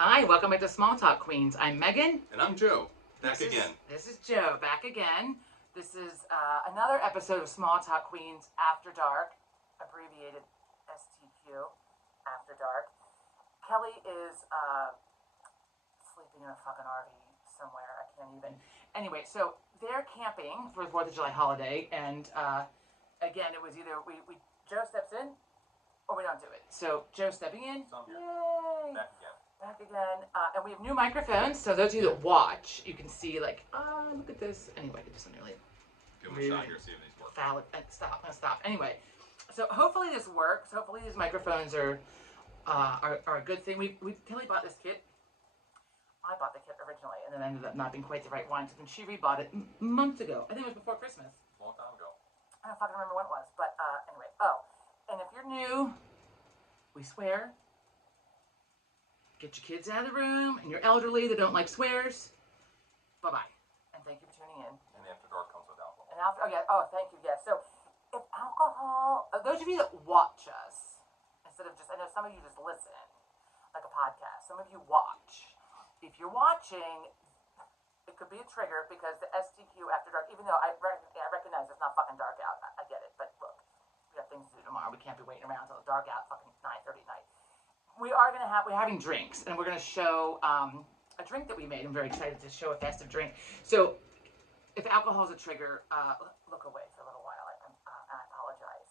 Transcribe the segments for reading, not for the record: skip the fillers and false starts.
Hi, welcome back to Small Talk Queens. I'm Megan. And I'm Joe. Back again. This is Joe, back again. This is another episode of Small Talk Queens After Dark, abbreviated STQ After Dark. Kelly is sleeping in a fucking RV somewhere. I can't even. Anyway, so they're camping for the 4th of July holiday, and again, it was either Joe steps in or we don't do it. So Joe stepping in. So I'm here. Yay! Back again. Back again. And we have new microphones, so those of you that watch, you can see, like, look at this. Anyway, just really Give them a shot here, see if these work. valid. Stop. Anyway, so hopefully this works. Hopefully these microphones are a good thing. Kelly bought this kit. I bought the kit originally, and then ended up not being quite the right one. So then she rebought it months ago. I think it was before Christmas. A long time ago. I don't fucking remember when it was, but anyway. Oh, and if you're new, we swear. Get your kids out of the room, and you're elderly that don't like swears. Bye-bye. And thank you for tuning in. And After Dark comes with alcohol. Thank you, yes. So, if alcohol, those of you that watch us, instead of just, I know some of you just listen, like a podcast. Some of you watch. If you're watching, it could be a trigger because the STQ After Dark, even though I recognize it's not fucking dark out, I get it, but look, we got things to do tomorrow. We can't be waiting around until it's dark out, fucking 9:30 at night. We're having drinks, and we're going to show a drink that we made. I'm very excited to show a festive drink. So, if alcohol is a trigger, look away for a little while. I apologize.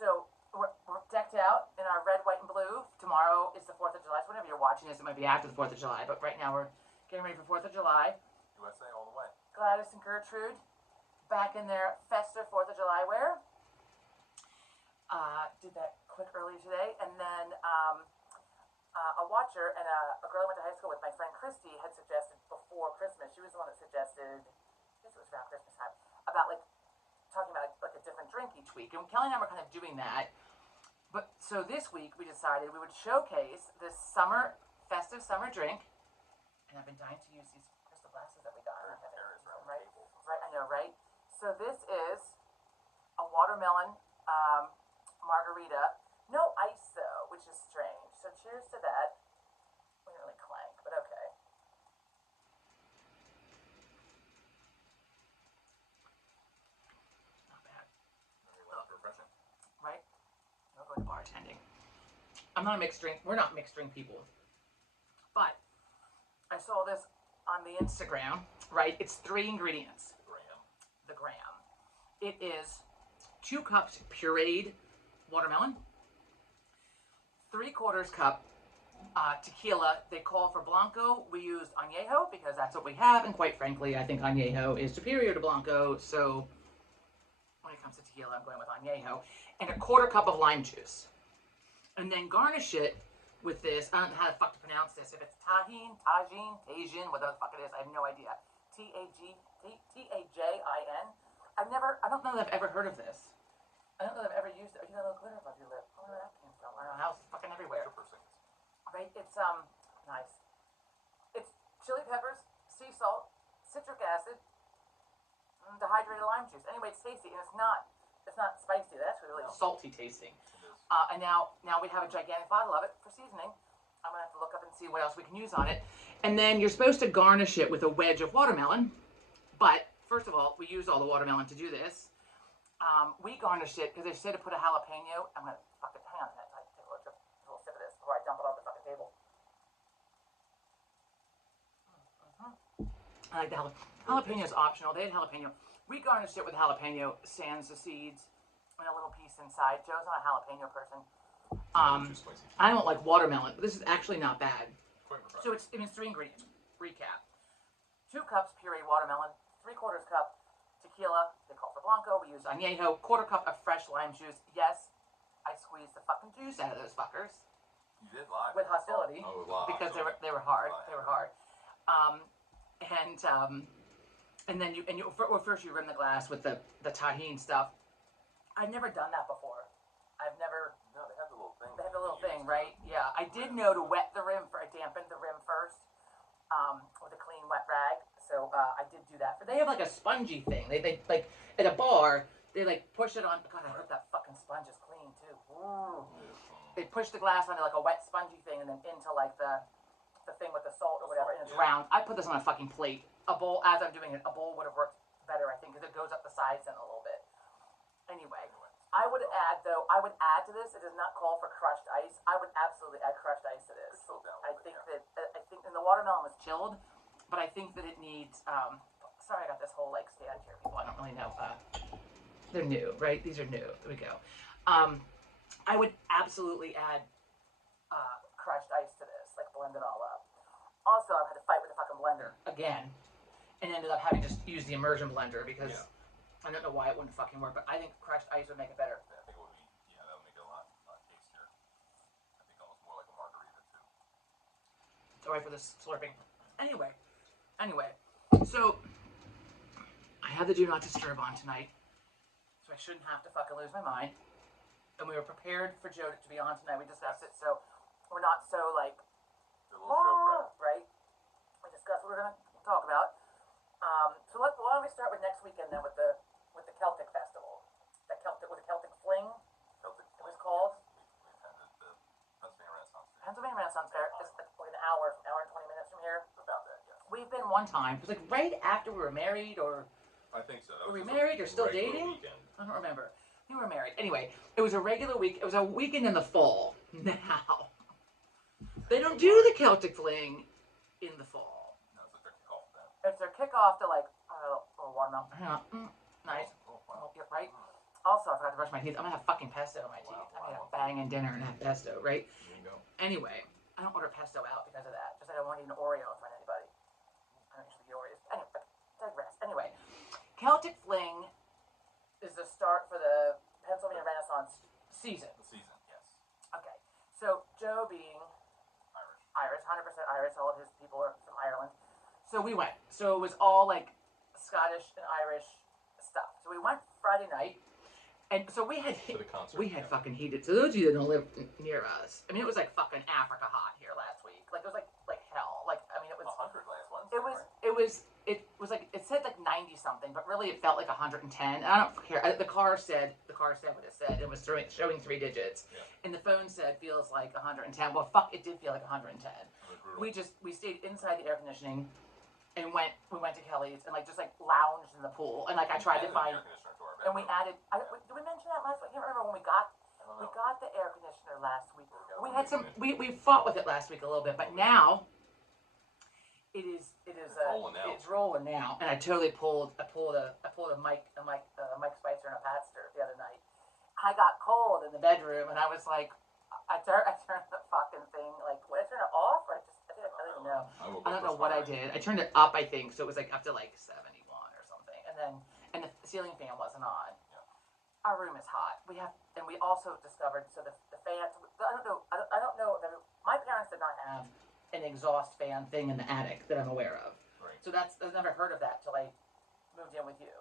So, we're decked out in our red, white, and blue. Tomorrow is the 4th of July. So, whenever you're watching this, it might be after the 4th of July. But right now, we're getting ready for 4th of July. USA all the way. Gladys and Gertrude back in their festive 4th of July wear. Did that quick earlier today, and then a watcher and a girl I went to high school with, my friend Christy, had suggested before Christmas. She was the one that suggested, I guess it was around Christmas time, about talking about like a different drink each week. And Kelly and I were kind of doing that. But so this week we decided we would showcase this festive summer drink. And I've been dying to use these crystal glasses that we got. Right? I know, right? So this is a watermelon margarita. No ice, though, which is strange. So cheers to that. We didn't really clank, but okay. Not bad. Refreshing. Right? I'll go into bartending. I'm not a mixed drink. We're not mixed drink people. But I saw this on the Instagram, right? It's 3 ingredients. The gram. It is 2 cups pureed watermelon, 3/4 cup tequila. They call for Blanco. We used Añejo because that's what we have, and quite frankly, I think Añejo is superior to Blanco, so when it comes to tequila, I'm going with Añejo. And 1/4 cup of lime juice. And then garnish it with this, I don't know how the fuck to pronounce this, if it's tajin, whatever the fuck it is, I have no idea. Tajin. I don't know that I've ever heard of this. I don't know that I've ever used it. You got a little glitter above your lip. I don't know where that came from. I don't know how it's fucking everywhere. Right? It's nice. It's chili peppers, sea salt, citric acid, dehydrated lime juice. Anyway, it's tasty, and it's not spicy. It's actually really salty tasting. And now we have a gigantic bottle of it for seasoning. I'm gonna have to look up and see what else we can use on it. And then you're supposed to garnish it with a wedge of watermelon. But first of all, we used all the watermelon to do this. We garnished it because they said to put a jalapeno. I'm gonna fucking hang on a minute. I take a little sip of this before I dump it on the fucking table. I like the jalapeno is optional. They had jalapeno. We garnished it with jalapeno, sans the seeds, and a little piece inside. Joe's not a jalapeno person. I don't like watermelon, but this is actually not bad. So it's 3 ingredients. Recap: 2 cups pureed watermelon, 3/4 cup tequila. They call for Blanco. We use Añejo. 1/4 cup of fresh lime juice. Yes, I squeezed the fucking juice out of those fuckers. You did live. With hostility. Oh, live. Because they were hard. They were hard. And then first you rim the glass with the tajin stuff. I've never done that before. No, they have the little thing. They have the little thing, right? Yeah. I did know to wet the rim. I dampened the rim first with a clean wet rag. So I did do that. But they have like a spongy thing. They like at a bar. They like push it on. God, I hope that fucking sponge is clean too. Ooh. They push the glass onto like a wet spongy thing and then into like the the thing with the salt or whatever, and it's Yeah. round. I put this on a fucking plate. A bowl, as I'm doing it, a bowl would have worked better, I think, because it goes up the sides in a little bit. Anyway, I would add to this. It does not call for crushed ice. I would absolutely add crushed ice to this. I think and the watermelon was chilled, but I think that it needs. Sorry, I got this whole like stand here, people. I don't really know. They're new, right? These are new. There we go. I would absolutely add crushed ice to this, like blend it all up. Also, I've had to fight with the fucking blender again, and ended up having to use the immersion blender because I don't know why it wouldn't fucking work, but I think crushed ice would make it better. Yeah, I think it would be. Yeah, that would make it a lot tastier. I think almost more like a margarita too. It's alright for this slurping. Anyway, so I had the do not disturb on tonight, so I shouldn't have to fucking lose my mind. And we were prepared for Joe to be on tonight. We discussed it, so we're not so like, right? We discussed what we're gonna talk about. So why don't we start with next weekend then with the Celtic Festival, the Celtic Fling. It was called. We attended the Pennsylvania Renaissance Fair. Pennsylvania Renaissance Fair. It's like an hour and 20 minutes from here. About that, yes. We've been one time. It was like right after we were married, or I think so. were we married or still dating? Weekend. I don't remember. We were married. Anyway, it was a regular week. It was a weekend in the fall. Now, they don't do the Celtic Fling in the fall. No, it's their kickoff then. It's their kickoff to like watermelon. Nice. Oh, wow. Yeah, right? Also, I forgot to brush my teeth. I'm gonna have fucking pesto in my teeth. I'm gonna have banging dinner and have pesto, right? There you go. Anyway, I don't order pesto out because of that. Just I don't want to eat an Oreo in front of anybody. I don't usually eat Oreos. Anyway, digress. Anyway, Celtic Fling is the start for the Pennsylvania Renaissance season. The season, yes. Okay, so Joe being Irish, 100% Irish. All of his people are from Ireland. So we went. So it was all like Scottish and Irish stuff. So we went Friday night, and so we had fucking heated. So those of you that don't live near us, I mean, it was like fucking Africa hot here last week. Like it was like hell. Like I mean, it was 100 last Wednesday. it was like it said like 90 something, but really it felt like 110. And I don't care. The car said what it said. It was showing 3 digits, and the phone said feels like 110. Well, fuck, it did feel like 110. We stayed inside the air conditioning. And we went to Kelly's and like just like lounged in the pool, and like I tried to find, and we added. Did we mention that last week? I can't remember when we got the air conditioner last week. We had some. We fought with it last week a little bit, but now it's rolling now. And I totally pulled a Mike Spicer and a Patster the other night. I got cold in the bedroom, and I was like, I turned the fucking thing like. What, I turned it off, or I don't even know. I don't know what I did. I turned it up, I think, so it was like up to like 71 or something, and the ceiling fan wasn't on. Yeah. Our room is hot. We also discovered the fans. I don't know. My parents did not have an exhaust fan thing in the attic that I'm aware of. Right. So I've never heard of that till I moved in with you.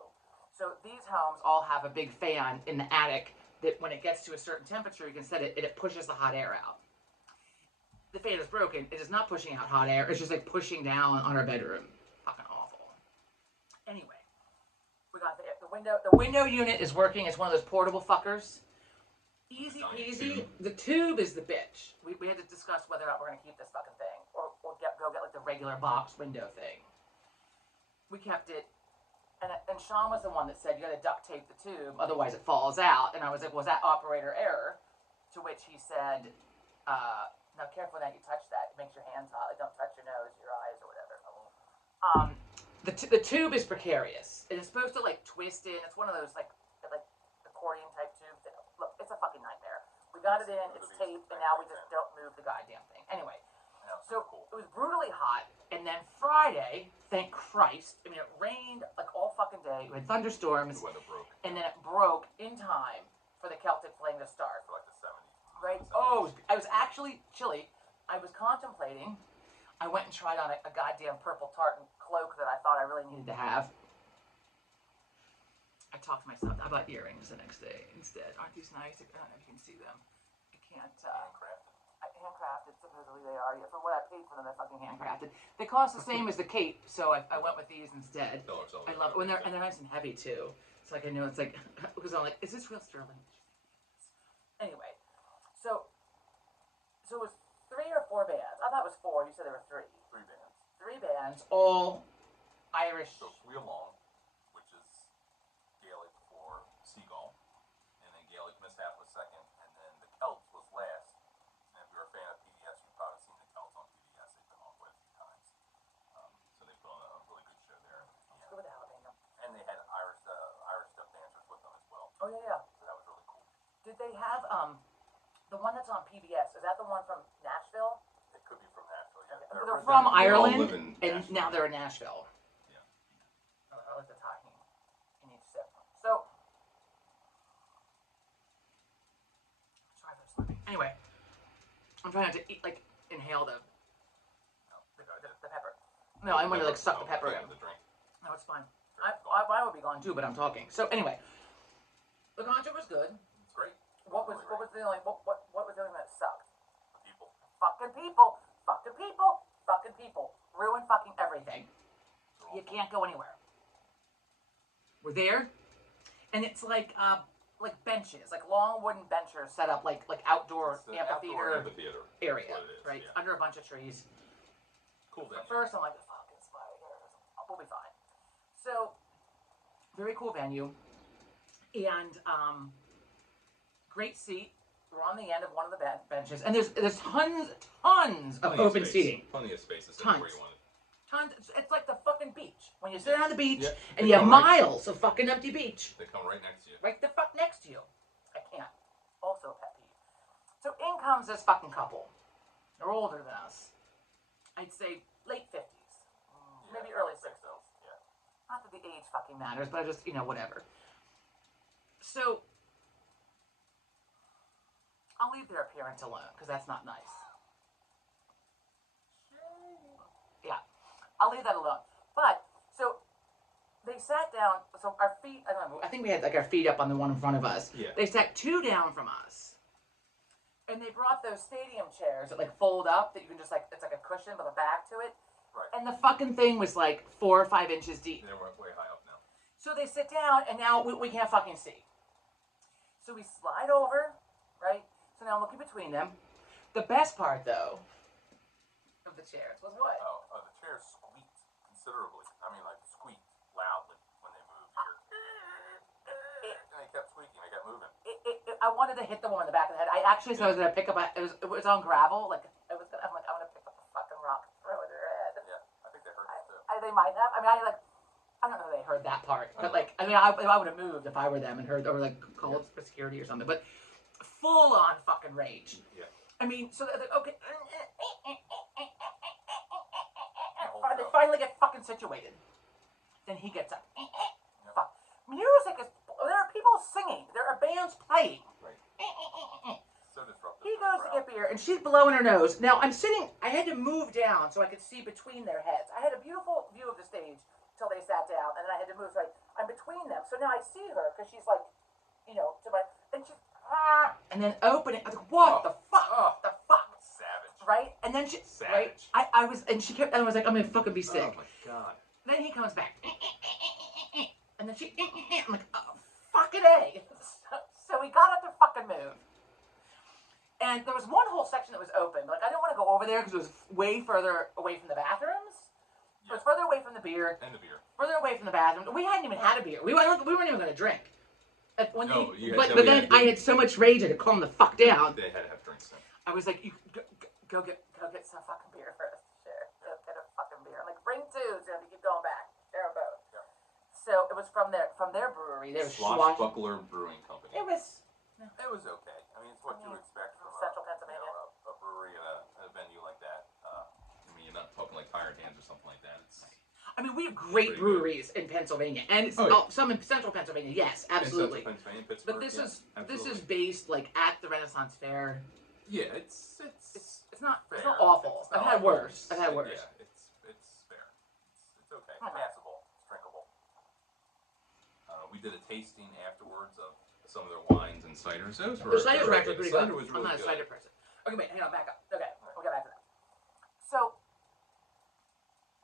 So these homes all have a big fan in the attic that when it gets to a certain temperature, you can set it and it pushes the hot air out. The fan is broken. It is not pushing out hot air. It's just like pushing down on our bedroom. Fucking awful. Anyway, we got the window. The window unit is working. It's one of those portable fuckers. Easy peasy. The tube is the bitch. We had to discuss whether or not we're gonna keep this fucking thing or go get like the regular box window thing. We kept it, and Sean was the one that said you gotta duct tape the tube, otherwise it falls out. And I was like, was that operator error? To which he said, now careful that you touch that. It makes your hands hot. Like don't touch your nose, your eyes, or whatever. The tube is precarious. It is supposed to like twist in. It's one of those like accordion type tubes. Look, it's a fucking nightmare. We got it in. It's taped, and now we just don't move the goddamn thing. Anyway, so it was brutally hot. And then Friday, thank Christ. I mean, it rained like all fucking day. We had thunderstorms. The weather broke. And then it broke in time for the Celtic Fling to start. For like the 70s. Right? Oh, I was actually chilly. I was contemplating. I went and tried on a goddamn purple tartan cloak that I thought I really needed to have. I talked to myself. I bought earrings the next day instead. Aren't these nice? I don't know if you can see them. I can't. Handcrafted, supposedly they are. Yeah, for what I paid for them, they're fucking handcrafted. They cost the same as the cape, so I went with these instead. I love it. When they're nice and heavy too. It's like I know it's like because I'm like, is this real sterling? Anyway. So it was 3 or 4 bands? I thought it was 4. You said there were 3. 3 bands. 3 bands, all Irish. So 3 along, which is Gaelic for seagull, and then Gaelic Mishap was second, and then the Celts was last. And if you're a fan of PBS, you've probably seen the Celts on PBS. They've been on quite a few times. So they put on a really good show there. Let's go with Alabama. And they had Irish step dancers with them as well. Oh, yeah. So that was really cool. Did they have, the one that's on PBS, is that the one from Nashville? It could be from Nashville, yeah. They're originally- from they all Ireland, live in and Nashville. now they're in Nashville. Yeah. I like the talking in each sip. So, sorry for slipping. Anyway, I'm trying not to eat, like, inhale the pepper. No, I want to, like, suck the pepper in. The drink. No, it's fine. I would be gone too, but I'm talking. So anyway, the concert was good. It's great. What was the only that sucked? The people. Fucking people. Fucking people. Fucking people. Ruin fucking everything. You can't go anywhere. We're there, and it's like benches, like long wooden benches set up like outdoor It's the amphitheater amphitheater area, That's what it is, right? yeah. Under a bunch of trees. Cool venue. At first, I'm like, fucking spiders. We'll be fine. So, very cool venue, and great seat. We're on the end of one of the benches, and there's tons of Plenty open space. seating. Plenty of space to sit Tons. where you want it. Tons. It's like the fucking beach. When you sit on the beach, Yeah. and They you have come right- miles of fucking empty beach. They come right next to you. Right the fuck next to you. I can't. Also a pet peeve. So in comes this fucking couple. They're older than us. I'd say late 50s. Maybe Yeah, early I think 60s. so. Yeah. Not that the age fucking matters, but I just, whatever. So, I'll leave their appearance alone, because that's not nice. Yeah. I'll leave that alone. But, so, they sat down, so our feet, I don't know, I think we had like our feet up on the one in front of us. Yeah. They sat 2 down from us. And they brought those stadium chairs that like fold up, that you can just like, it's like a cushion with a back to it. Right. And the fucking thing was like 4 or 5 inches deep. They're way high up now. So they sit down, and now we can't fucking see. So we slide over, right? So now I'm looking between them. The best part, though, of the chairs was what? The chairs squeaked considerably. I mean, like, squeaked loudly when they moved here. And they kept squeaking. They kept moving. I wanted to hit the woman in the back of the head. I actually said I was going to pick up it was on gravel. Like, I'm going to pick up the fucking rock and throw it at her head. Yeah, I think they heard that too. They might have. I mean, I don't know if they heard that part. But, like, I mean, I would have moved if I were them and heard, or, like, called for security or something. But full on fucking rage. Yeah. I mean, so they're like, okay. They finally get fucking situated. Then he gets up. Fuck. Music is. There are people singing. There are bands playing. Right. So disruptive. He goes to get beer, and she's blowing her nose. Now, I'm sitting. I had to move down so I could see between their heads. I had a beautiful view of the stage till they sat down, and then I had to move. So I'm between them. So now I see her because she's like, to my. And she's. And then opening. I was like, what the fuck? The fuck? Savage. Right? And then she. Savage. Right? I was. And she kept. I was like, I'm gonna fucking be sick. Oh my god. Then he comes back. And then she. I'm like, oh, fucking A. So we got up to fucking move. And there was one whole section that was open. Like, I didn't want to go over there because it was way further away from the bathrooms. It was further away from the beer. And the beer. Further away from the bathroom. We hadn't even had a beer. We weren't even going to drink. But then I had so much rage I had to calm the fuck down. They had to have drinks then. I was like, you go get some fucking beer first. Sure. Go get a fucking beer. I'm like, bring 2 so we keep going back. Share a boat. Yeah. So it was from their brewery. They were Swashbuckler Brewing Company. It was okay. I mean, it's what you expect from Central Pennsylvania. A brewery at a venue like that. I mean, you're not talking like Tired Hands or something like that. I mean, we have great breweries in Pennsylvania, and some in Central Pennsylvania. Yes, absolutely. Central Pennsylvania, Pittsburgh. But this is based like at the Renaissance Fair. Yeah, it's not fair. It's not awful. I've had worse. Yeah, it's fair. It's okay. It's passable. It's drinkable. We did a tasting afterwards of some of their wines and ciders. Those were ciders were actually pretty good. Cider was I'm really not a good. cider person. Okay, wait, hang on, back up. Okay, we'll get back to that. So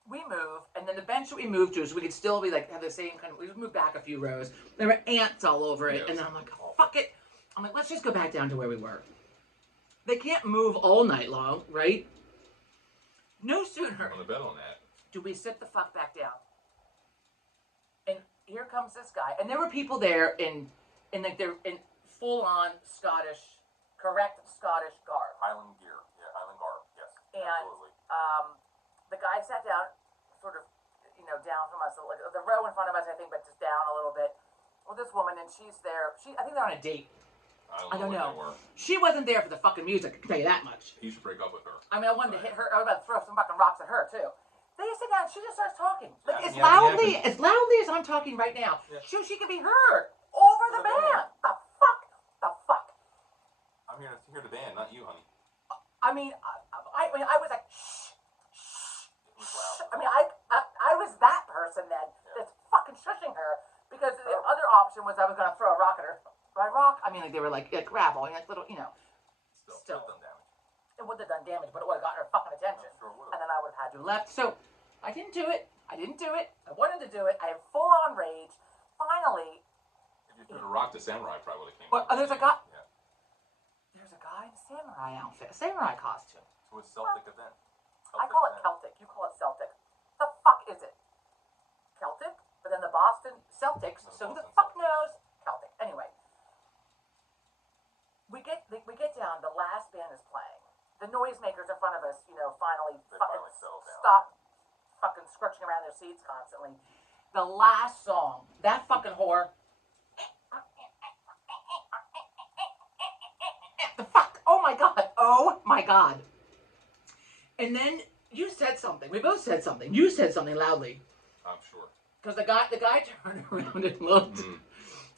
we move, and then the bench that we moved to, so we could still be like have the same kind of. We just moved back a few rows. There were ants all over it, and then I'm like, oh, fuck it. I'm like, let's just go back down to where we were. They can't move all night long, right? No sooner I'm gonna bet on that. do we sit the fuck back down, and here comes this guy, and there were people there in like they're in full on correct Scottish garb. Highland gear. Yeah, Highland garb. Yes. And absolutely. the guy sat down, sort of, down from us, like the row in front of us, I think, but just down a little bit, with this woman, and she's there. I think they're on a date. I don't know. They were. She wasn't there for the fucking music, I can tell you that much. He should break up with her. I mean, I wanted to hit her. I was about to throw some fucking rocks at her, too. They sit down, she just starts talking. Like, as loudly as I'm talking right now. Yeah. She can be heard over the band. The fuck? I'm here to hear the band, not you, honey. I mean, I was like, shh. It was loud. I mean, I was that person then that's fucking shushing her, because the other option was I was going to throw a rock at her. By rock, I mean, like, they were like gravel, like little, Still done damage. It would have done damage, but it would have gotten her fucking attention. Sure would have. And then I would have had you left. So, I didn't do it. I wanted to do it. I had full on rage. Finally. If you threw a rock to Samurai, probably would have came. But there's a guy. Yeah. There's a guy in a samurai outfit, a samurai costume. So it's Celtic event. I call it Celtic. You call it Celtic. The fuck is it? Celtic? But then the Boston Celtics. So who the fuck knows? Celtic. Anyway. We get down. The last band is playing. The noisemakers in front of us, finally stop fucking scratching around their seats constantly. The last song, that fucking whore. The fuck? Oh my god. And then you said something. We both said something. You said something loudly. I'm sure. Because the guy turned around and looked.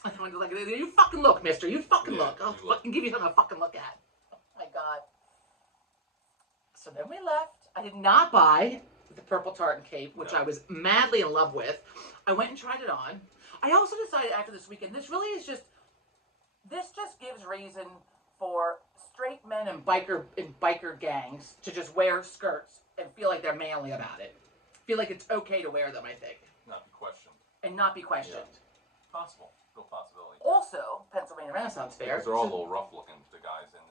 I went like, you fucking look, mister. You fucking look. I'll fucking give you something to fucking look at. Oh my god. So then we left. I did not buy the purple tartan cape, which I was madly in love with. I went and tried it on. I also decided after this weekend, this just gives reason for straight men and biker gangs to just wear skirts and feel like they're manly about it. Feel like it's okay to wear them, I think. Not be questioned. And not be questioned. Yeah. Possible. Real possibility. Also, Pennsylvania Renaissance Fair. Because they're all a little rough looking, the guys in the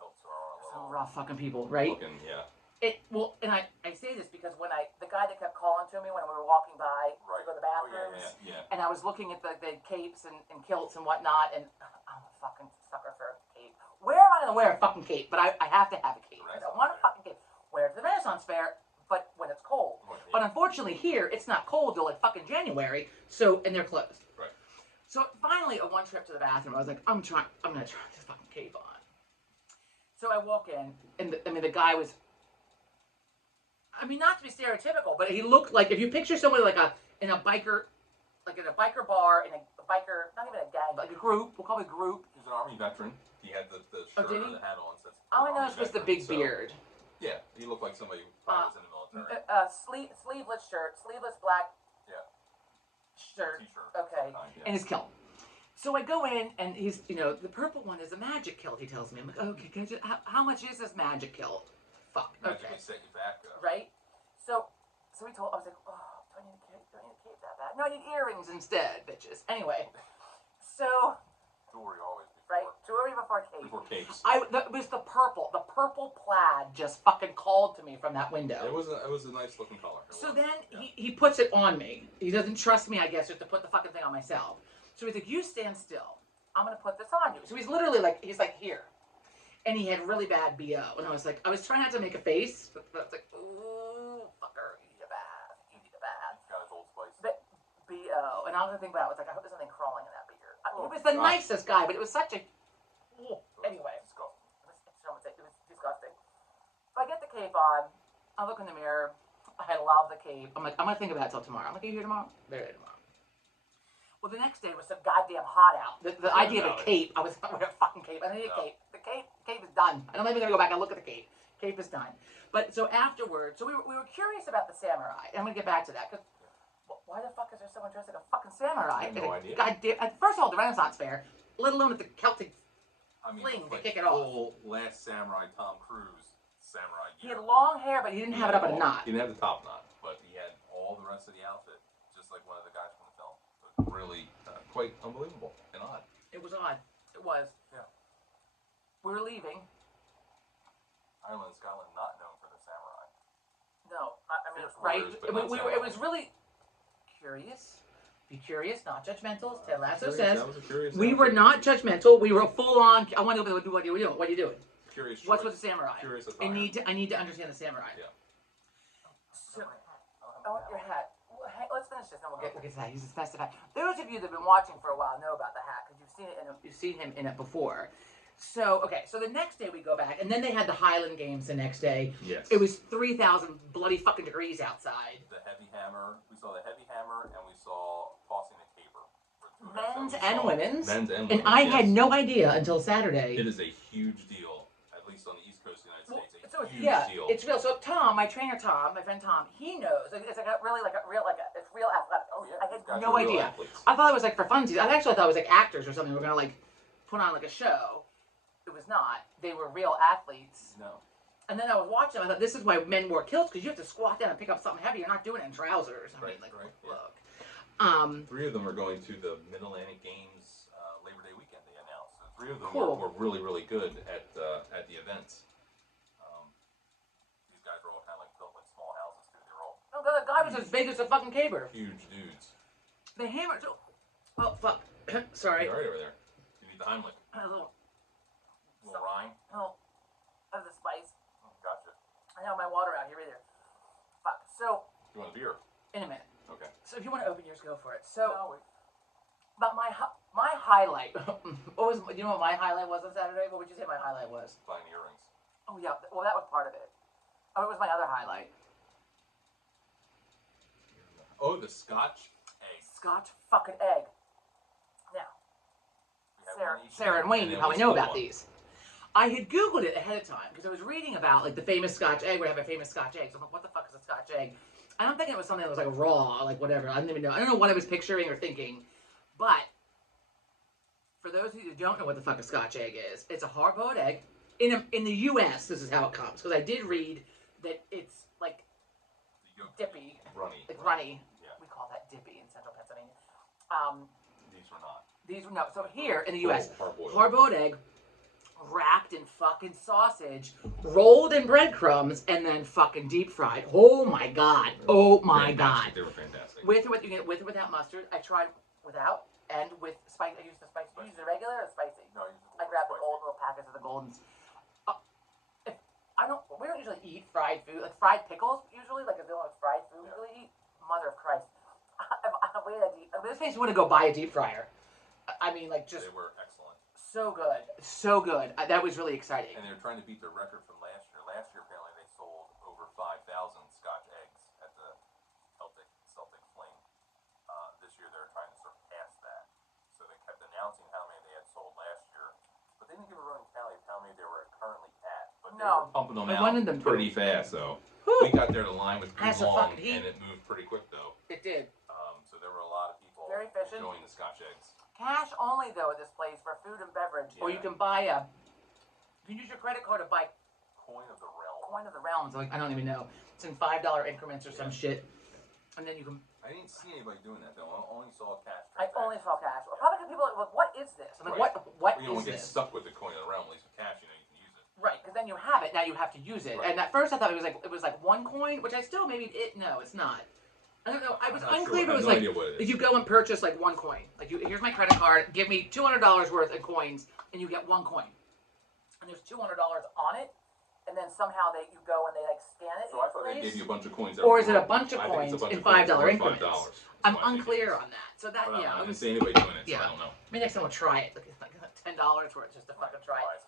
kilts are all a little some rough fucking people, right? Looking, yeah. And I say this because when the guy that kept calling to me when we were walking by to go to the bathrooms, and I was looking at the capes and kilts and whatnot, and I'm a fucking sucker for a cape. Where am I going to wear a fucking cape? But I have to have a cape. I want a fucking cape. Wear it to the Renaissance Fair, but when it's cold. But unfortunately here, it's not cold till like fucking January, and they're closed. Right. So finally, on one trip to the bathroom, I was like, I'm going to try this fucking cape on. So I walk in, and the guy was, not to be stereotypical, but he looked like, if you picture somebody in a biker bar, in a biker, not even a gang, but like a group, we'll call it a group. He's an Army veteran. He had the shirt and the hat on. So all I know is just the big beard. Yeah, he looked like somebody who probably was in the military. Sleeveless shirt, sleeveless black shirt. T-shirt. Okay, and his kilt. So I go in, and he's, the purple one is a magic kilt, he tells me. I'm like, okay, how much is this magic kilt? Fuck, magically set you back, right? So I was like, oh, do I need a cape that bad? No, I need earrings instead, bitches. Anyway, so. Jewelry always before. Right, jewelry before capes. Before capes. It was the purple plaid just fucking called to me from that window. It was a nice looking color. So then he puts it on me. He doesn't trust me, I guess, just to put the fucking thing on myself. So he's like, you stand still. I'm going to put this on you. So he's literally he's like, here. And he had really bad BO. And I was like, I was trying not to make a face, but I was like, ooh, fucker, you need a bath. You need a bath. He's got his Old Spice. But BO. And all I was thinking about it was like, I hope there's nothing crawling in that beard. It was the nicest guy, but it was such a... Anyway. It was disgusting. So I get the cape on. I look in the mirror. I love the cape. I'm like, I'm going to think about it till tomorrow. I'm like, are you here tomorrow? They're here tomorrow. Well, the next day was so goddamn hot out. The idea of a cape, I was wearing a fucking cape. I need a cape. The cape is done. I'm not even going to go back and look at the cape. Cape is done. But so afterwards, we were curious about the samurai. And I'm going to get back to that. Because why the fuck is there someone dressed like a fucking samurai? I have no idea. First of all, the Renaissance Fair, let alone at the Celtic fling to kick it off. Full Last Samurai Tom Cruise samurai gear. He had long hair, but he didn't have it up in a knot. He didn't have the top knot, but he had all the rest of the outfit, just like one of the guys from the film. So it's really quite unbelievable and odd. It was odd. It was. Yeah. We were leaving. Ireland and Scotland not known for the samurai. right? Quarters, but not It was really curious. Be curious, not judgmental. Ted Lasso says we were not judgmental. We were full on. I want to know what are you doing? What are you doing? Curious. What's with the samurai? Curious attire. I need to understand the samurai. Yeah. So, your hat. Well, hey, let's finish this, and we'll get to that. He's a festive hat. Those of you that've been watching for a while know about the hat because you've seen him in it before. So so the next day we go back, and then they had the Highland Games the next day. Yes. It was 3,000 bloody fucking degrees outside. The heavy hammer. We saw the heavy hammer, and we saw tossing a caber. Men's and women's. Men's and And women's. I had no idea until Saturday. It is a huge deal, at least on the East Coast of the United States. So Huge deal. It's real. So Tom, my trainer Tom, my friend Tom, he knows. It's real athletic. Oh yeah. I had no idea. Athletes. I thought it was like for funsies. I actually thought it was like actors or something. We're gonna like put on like a show. It was not. They were real athletes. No. And then I was watching. I thought this is why men wore kilts because you have to squat down and pick up something heavy. You're not doing it in trousers. I mean, like, look. Yeah. 3 of them are going to the Mid-Atlantic Games Labor Day weekend. They announced. So 3 of them were really, really good at the events. These guys were all kind of like built like small houses too. They were all. No, the guy was as big as a fucking caber. Huge dudes. The hammer. Oh fuck. Sorry. You're right over there. You need the Heimlich. A little Rhine. Oh, of the spice. Oh, gotcha. I have my water out here either. Fuck. So. You want a beer? In a minute. Okay. So if you want to open yours, go for it. So. No, but my highlight. Do you know what my highlight was on Saturday? What would you say my highlight was? Buying earrings. Oh yeah. Well, that was part of it. Oh, it was my other highlight. Oh, the Scotch egg. Scotch fucking egg. Now. Sarah and Wayne, you probably know about these. I had Googled it ahead of time because I was reading about like the famous Scotch egg. We have a famous Scotch egg. So I'm like, what the fuck is a Scotch egg? And I'm thinking it was something that was like raw, like whatever. I don't even know. I don't know what I was picturing or thinking. But for those of you who don't know what the fuck a Scotch egg is, it's a hard-boiled egg. In the U.S., this is how it comes because I did read that it's like dippy, runny. like runny. Yeah. We call that dippy in Central Pennsylvania. These were not. These were no. So here in the U.S., hard-boiled. hard-boiled egg. Wrapped in fucking sausage, rolled in breadcrumbs, and then fucking deep fried. Oh my god! Oh my god! They were fantastic. With or without mustard. I tried without and with spice. I used the spice. You use the regular or spicy? No, I grabbed the old little packets of the Goldens. We don't usually eat fried food, like fried pickles. Usually, like if they want fried food, we really eat. Mother of Christ! This makes me want to go buy a deep fryer. I mean, like just. They were excellent. So good, so good. That was really exciting. And they were trying to beat their record from last year. Last year, apparently, they sold over 5,000 Scotch eggs at the Celtic Fling. This year, they were trying to surpass that. So they kept announcing how many they had sold last year, but they didn't give a running tally of how many they were currently at. But they were pumping them out pretty fast, though. We got there, the line was pretty long, and it moved pretty quick, though. It did. So there were a lot of people enjoying the Scotch eggs. Cash only though at this place for food and beverage, or you can buy you can use your credit card to buy Coin of the Realm. Coin of the Realms. Like I don't even know. It's in $5 increments or some shit, and then you can. I didn't see anybody doing that though. I only saw cash. I only saw cash. Probably because people are like, what is this? I'm like, what you don't is get this? stuck with the Coin of the Realm. At least with cash, you know you can use it. Right, because then you have it. Now you have to use it. Right. And at first I thought it was like one coin, which I still maybe no, it's not. I don't know. I was unclear if it was like you go and purchase like one coin. Like here's my credit card. Give me $200 worth of coins, and you get one coin. And there's $200 on it, and then somehow you go and they like scan it. So I thought they gave you a bunch of coins. Or is it a bunch of coins in $5 increments? I'm unclear on that. So that I didn't see anybody doing it. So I don't know. Maybe next time we'll try it. Like $10 worth just to fucking try it.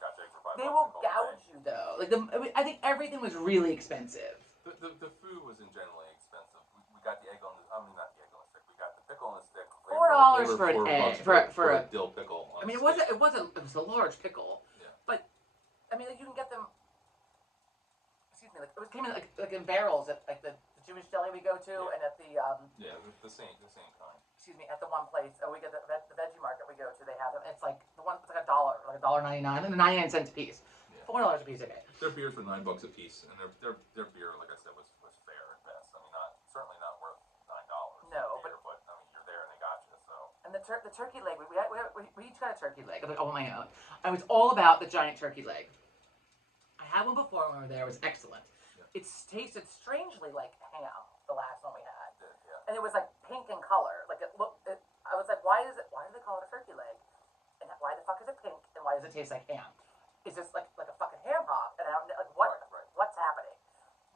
They $5 will gouge you though. Like I think everything was really expensive. The food was in generally expensive. We got the egg on the. I mean, not the egg on the stick. We got the pickle on the stick. $4 for an egg for a dill pickle. I mean, it was a large pickle. Yeah. But I mean, like you can get them. Excuse me, like it came in like in barrels at like the Jewish deli we go to, and at the the same kind. Excuse me, at the one place we get the veggie market we go to. They have them. It's like the one. It's like $1, like $1.99, and 99 cents a piece. $4 a piece, okay. Their beers were $9 a piece, and their beer, like I said, was fair at best. I mean, certainly not worth $9. No, but I mean, you're there and they got you. So. And the turkey leg, we each got a turkey leg. I was like, oh my god, I was all about the giant turkey leg. I had one before when we were there. It was excellent. Yeah. It tasted strangely like ham. tastes like ham. It's just like a fucking ham hock, and I don't like what's happening.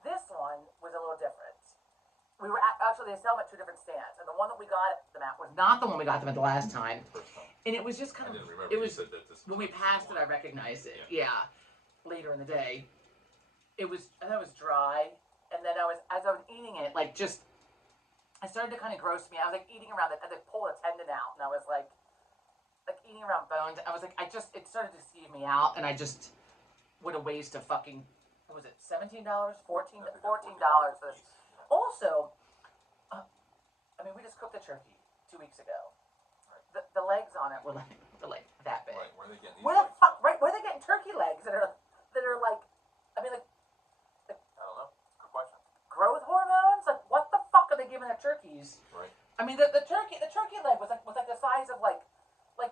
This one was a little different. We were actually, they sell them at 2 different stands, and the one that we got them at was not the one we got them at the last time. And it was just kind of, it was, when we passed it, I recognized it. Yeah. Later in the day. I thought it was dry, and then as I was eating it, like just, it started to kind of gross me. I was like eating around it, and they pulled a tendon out, and I was like eating around bones. I was like, it started to deceive me out, and I just, what a waste of fucking, what was it, $17? $14 for this. Also, I mean, we just cooked the turkey 2 weeks ago. Right. The legs on it were like that big. Right, where are they getting these? Where the fuck? Right, where are they getting turkey legs that are like? I mean, like I don't know. Good question. Growth hormones? Like, what the fuck are they giving the turkeys? Right. I mean, the turkey leg was like the size of like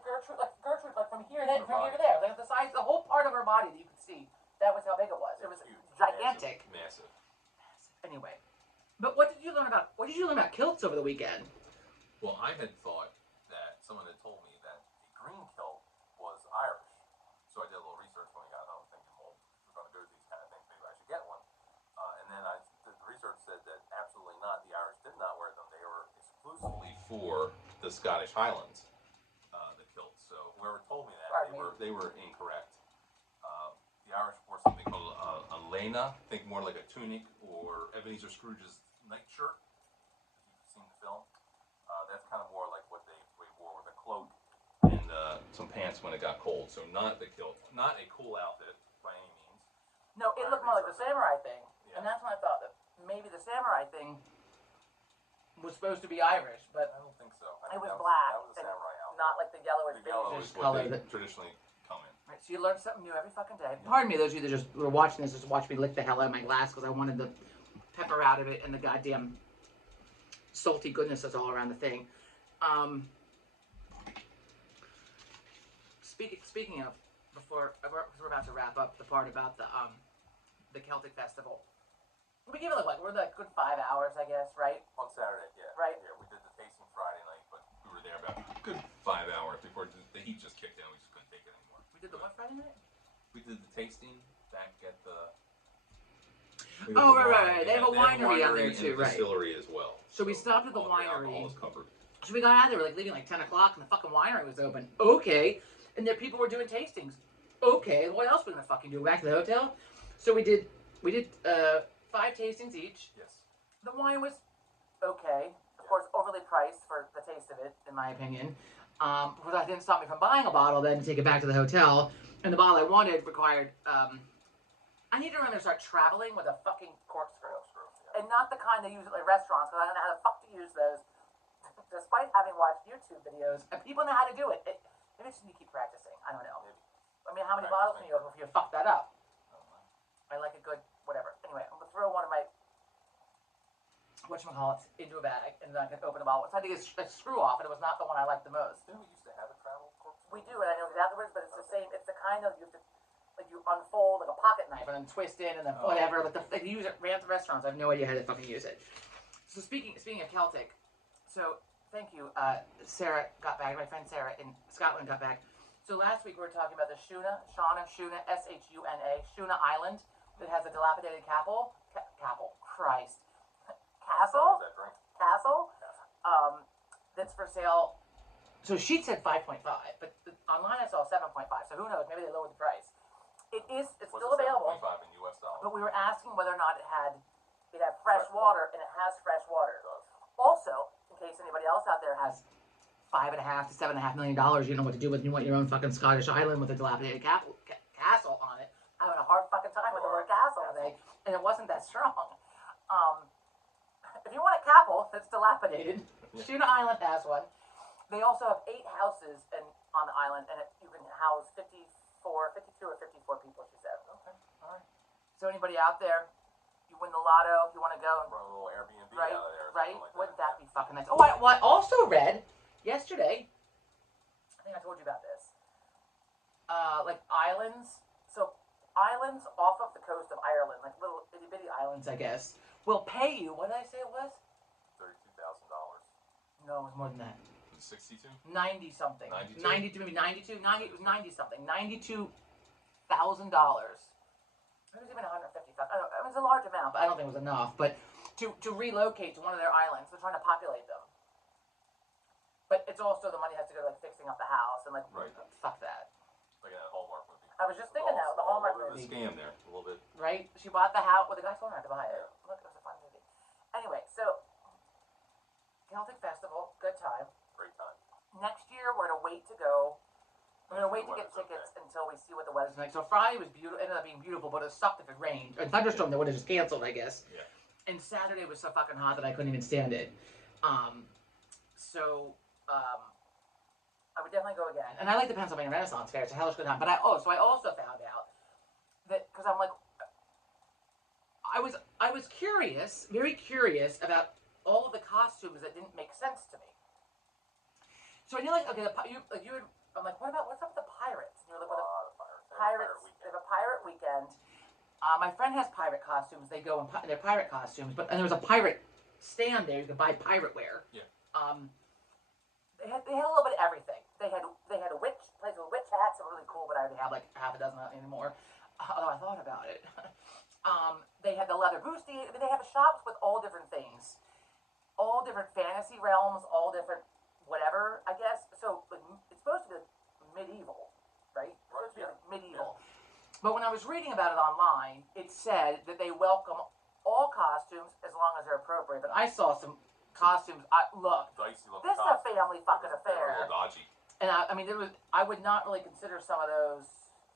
Gertrude, like from here to there, like the size, the whole part of her body that you could see. That was how big it was. It was huge, gigantic, massive. Anyway. But what did you learn about kilts over the weekend? Well, I had thought that someone had told me that a green kilt was Irish. So I did a little research when we got home, thinking, well, if we're going to do these kind of things, maybe I should get one. And then the research said that absolutely not. The Irish did not wear them. They were exclusively for the Scottish Highlands, the kilts. So whoever told me that, they were incorrect. The Irish wore something called a lena, think more like a tunic, or Ebenezer Scrooge's nightshirt. If you've seen the film, that's kind of more like what they wore with a cloak and some pants when it got cold. So not the kilt, not a cool outfit by any means. No, it looked more like the samurai thing, and that's when I thought that maybe the samurai thing was supposed to be Irish, but I don't think so. It was black. That was a samurai outfit. Not like the yellowish beige color that traditionally come in. Right, so you learn something new every fucking day. Pardon me, those of you that just were watching this, just watch me lick the hell out of my glass because I wanted the pepper out of it and the goddamn salty goodness that's all around the thing. Speaking of, before we're about to wrap up the part about the Celtic Festival. We gave it like we're like good 5 hours, I guess, right? On Saturday, yeah. Right. Yeah, we did the tasting Friday night, but we were there about a good 5 hours before the heat just kicked in. We just couldn't take it anymore. We did the what Friday night? We did the tasting back at the. Right. They have a winery out there too, right? Distillery as well. So we stopped at the winery. Alcohol is covered. So we got out there, we were like leaving like 10 o'clock, and the fucking winery was open. Okay, and there people were doing tastings. Okay, what else were we gonna fucking do? Back to the hotel. So we did 5 tastings each. Yes. The wine was okay. Of course, overly priced for the taste of it, in my opinion. But that didn't stop me from buying a bottle then to take it back to the hotel. And the bottle I wanted required. I need to remember to start traveling with a fucking corkscrew. And not the kind they use at like restaurants, because I don't know how the fuck to use those. Despite having watched YouTube videos, and people know how to do it. Maybe I just need to keep practicing. I don't know. Maybe. I mean, how many bottles can you open if you fuck that up? I like a good whatever. Anyway, I'm gonna throw one of my whatchamacallits into a bag, and then I can open a bottle. So I had to get a screw off, and it was not the one I liked the most. Didn't we used to have a travel corkscrew? We do, and I know exactly what it is, but it's the same. It's the kind of you have to, like you unfold like a pocket knife and then twist in and then whatever. Like you use it at restaurants. I have no idea how to fucking use it. So speaking of Celtic, so thank you, Sarah got back. My friend Sarah in Scotland got back. So last week we were talking about the Shuna, Shuna, Shuna Island that has a dilapidated castle. That's for sale. So she said 5.5, but online I saw 7.5. So who knows? Maybe they lowered the price. It's still available. 7.5 in US dollars. But we were asking whether or not it had fresh water, and it has fresh water. Also, in case anybody else out there has $5.5 to $7.5 million, you know what to do with. You want your own fucking Scottish island with a dilapidated castle on it. I'm having a hard fucking time with the word castle today, and it wasn't that strong. If you want a castle that's dilapidated, Shuna Island has one. They also have 8 houses on the island, and you can house 52 or 54 people, she said. Okay, all right. So anybody out there, you win the lotto, you want to go and run a little Airbnb right, out of there. Right? Like Wouldn't that be fucking nice? Oh, I also read yesterday, I think I told you about this, like islands, so islands off of the coast of Ireland, like little itty bitty islands, I guess, will pay you, what did I say it was? $32,000. No, it was more than that. it 62? 90 something. 92? 92, maybe 92. 90, it was 90 something. $92,000. It was even 150,000. I don't know. It was a large amount, but I don't think it was enough. But to relocate to one of their islands, they're trying to populate them. But it's also the money has to go to like fixing up the house and like fuck that. Like a Hallmark movie. I was just thinking that the Hallmark movie. A scam there, a little bit. Right? She bought the house. Well, the guy told her not to buy it. Yeah. Look, it was a fun movie. Anyway, so Celtic Festival, good time. Great time. Next year, we're gonna wait to go. We're gonna wait to get tickets until we see what the weather's like. So Friday was beautiful. Ended up being beautiful, but it sucked if it rained. A thunderstorm that would have just canceled, I guess. Yeah. And Saturday was so fucking hot that I couldn't even stand it. I would definitely go again. And I like the Pennsylvania Renaissance Fair. It's a hellish good time. But I also found out that because I'm like, I was curious, very curious about all of the costumes that didn't make sense to me. So I knew like, okay, I'm like, what's up with the pirates? And you're like, what the pirates? They have a pirate weekend. My friend has pirate costumes. They go in their pirate costumes, and there was a pirate stand there. You could buy pirate wear. Yeah. They had a little bit of everything. They had a witch place with witch hats. That were really cool, but I already have like half a dozen anymore. Although I thought about it. They had the leather boosty. I mean, they have shops with all different things, all different fantasy realms, all different whatever. I guess so. Like, it's supposed to be medieval, right? It's supposed to be like medieval. But when I was reading about it online, it said that they welcome all costumes as long as they're appropriate. But I saw some costumes. Dicey looking this is a family fucking They're a affair. little dodgy. And I mean, I would not really consider some of those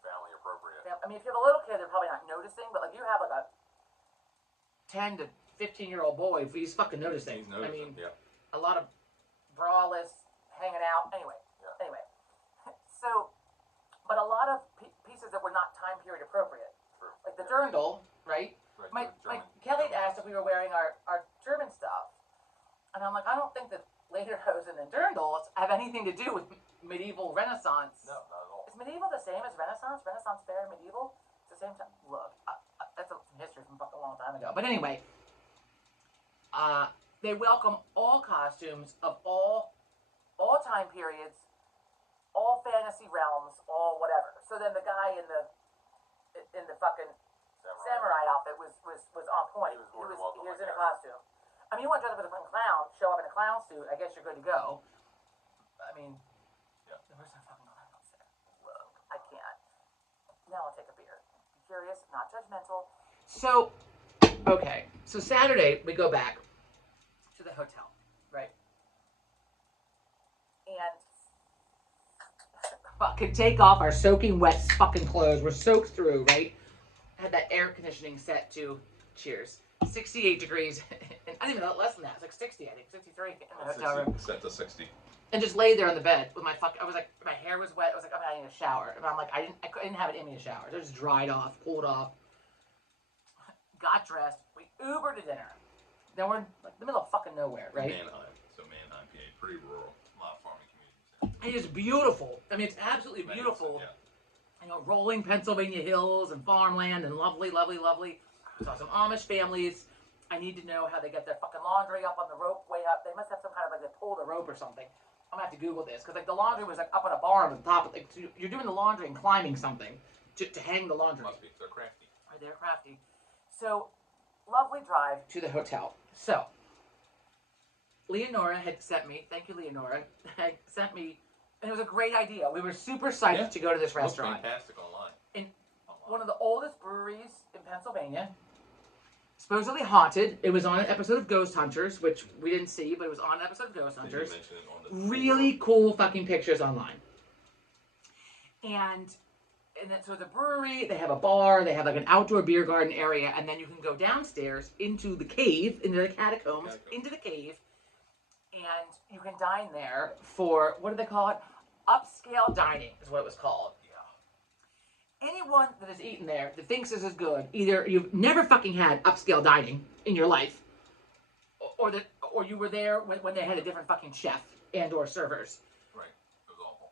Family appropriate. I mean, if you have a little kid, they're probably not noticing. But like, you have like a 10 to 15-year-old boy, he's fucking noticing. He's noticing. A lot of braless hanging out. Anyway. So, but a lot of pieces that were not time period appropriate. True. Like the dirndl, right? Right. Kelly asked if we were wearing our German stuff. And I'm like, I don't think that lederhosen and dirndls have anything to do with medieval Renaissance. No, not at all. Is medieval the same as Renaissance? Renaissance fair and medieval? It's the same time. Look, that's some history from a long time ago. But anyway, they welcome all costumes of all time periods, all fantasy realms, all whatever. So then the guy in the fucking samurai outfit was on point. He was in a costume. I mean, you want to dress up as a fucking clown, show up in a clown suit, I guess you're good to go. I mean, yeah. Where's that fucking clowns there? Look, I can't. Now I'll take a beer. Be curious, not judgmental. So, okay. So Saturday, we go back to the hotel, right? And fucking take off our soaking wet fucking clothes. We're soaked through, right? Had that air conditioning set to, cheers, 68 degrees. And I didn't even know less than that. It's like 60, I think, 63 in the hotel room. Set to 60. And just laid there on the bed with I was like, my hair was wet. I was like, I need a shower. And I'm like, I didn't have it in me to shower. So it just dried off, cooled off. Got dressed. We Ubered to dinner. Then we're in like the middle of fucking nowhere, right? Mannheim. So Mannheim, PA, pretty rural. A lot of farming communities. It is beautiful. I mean, it's absolutely beautiful. Yeah. You know, rolling Pennsylvania hills and farmland and lovely, lovely, lovely. Saw some Amish families. I need to know how they get their fucking laundry up on the rope way up. They must have some kind of like they pull the rope or something. I'm gonna have to Google this because like the laundry was like up on a bar on the top. Like so you're doing the laundry and climbing something to hang the laundry. Must be. They're crafty. Right, they're crafty. So lovely drive to the hotel. So Leonora had sent me. Thank you, Leonora. Had sent me. And it was a great idea. We were super psyched to go to this restaurant. Fantastic online. In one of the oldest breweries in Pennsylvania. Supposedly haunted. It was on an episode of Ghost Hunters, which we didn't see, but it was on an episode of Ghost Hunters. Did you mention it on the really cool fucking pictures online. And then so it's a brewery, they have a bar, they have like an outdoor beer garden area, and then you can go downstairs into the cave, into the catacombs, into the cave, and you can dine there for, what do they call it? Upscale dining is what it was called. Yeah. Anyone that has eaten there that thinks this is good, either you've never fucking had upscale dining in your life, or you were there when they had a different fucking chef and or servers. Right.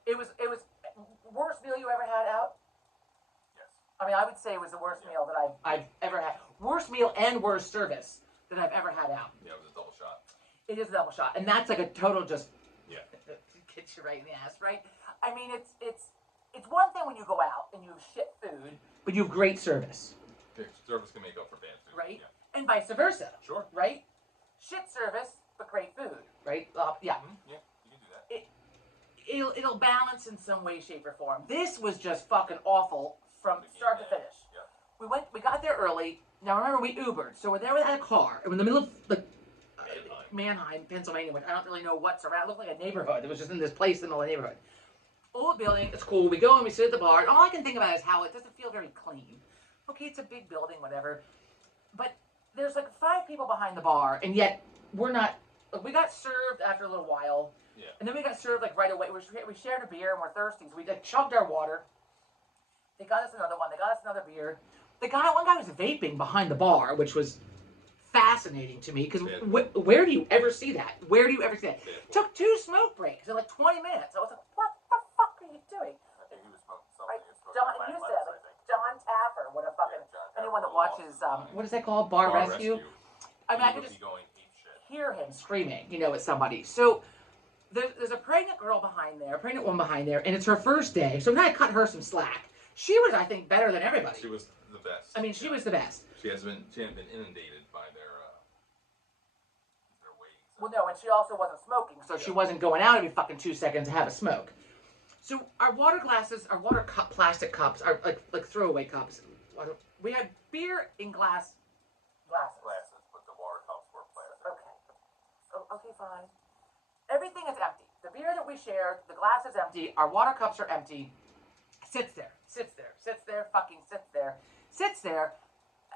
It was awful. It was worst meal you ever had out? Yes. I mean, I would say it was the worst meal that I've ever had. Worst meal and worst service that I've ever had out. Yeah, it was a double shot. It is a double shot. And that's like a total just... Yeah. hits you right in the ass, right? I mean, it's one thing when you go out and you have shit food, but you have great service. Service can make up for bad food. Right? Yeah. And vice versa. Sure. Right? Shit service, but great food. Right? Yeah. Mm-hmm. Yeah, you can do that. It'll balance in some way, shape, or form. This was just fucking awful from start to finish. Yeah. We got there early. Now remember, we Ubered, so we're there without a car. And we're in the middle of Manheim, Pennsylvania, which I don't really know what's around. It looked like a neighborhood. It was just in this place in the neighborhood. Old building, it's cool. We go and we sit at the bar. And all I can think about is how it doesn't feel very clean. Okay, it's a big building, whatever. But there's like 5 people behind the bar, and yet we're not. We got served after a little while. Yeah. And then we got served like right away. We shared a beer and we're thirsty, so we like chugged our water. They got us another one. They got us another beer. One guy was vaping behind the bar, which was fascinating to me because where do you ever see that? Where do you ever see that? Took 2 smoke breaks in like 20 minutes. I was like, what the fuck are you doing? I think he was smoking something. John, you said like John Taffer would have fucking anyone that watches what is that called? Bar Rescue. I mean, I could just hear him screaming, at somebody. So there's a pregnant girl behind there, a pregnant woman behind there, and it's her first day. So I'm gonna cut her some slack. She was, I think, better than everybody. She was the best. I mean, she was the best. She hadn't been inundated by their waiting. Well, no, and she also wasn't smoking, so she wasn't going out every fucking 2 seconds to have a smoke. So our water glasses, our plastic cups, our like throwaway cups. We had beer in glasses, but the water cups were plastic. Okay, fine. Everything is empty. The beer that we shared, the glass is empty. Our water cups are empty. Sits there.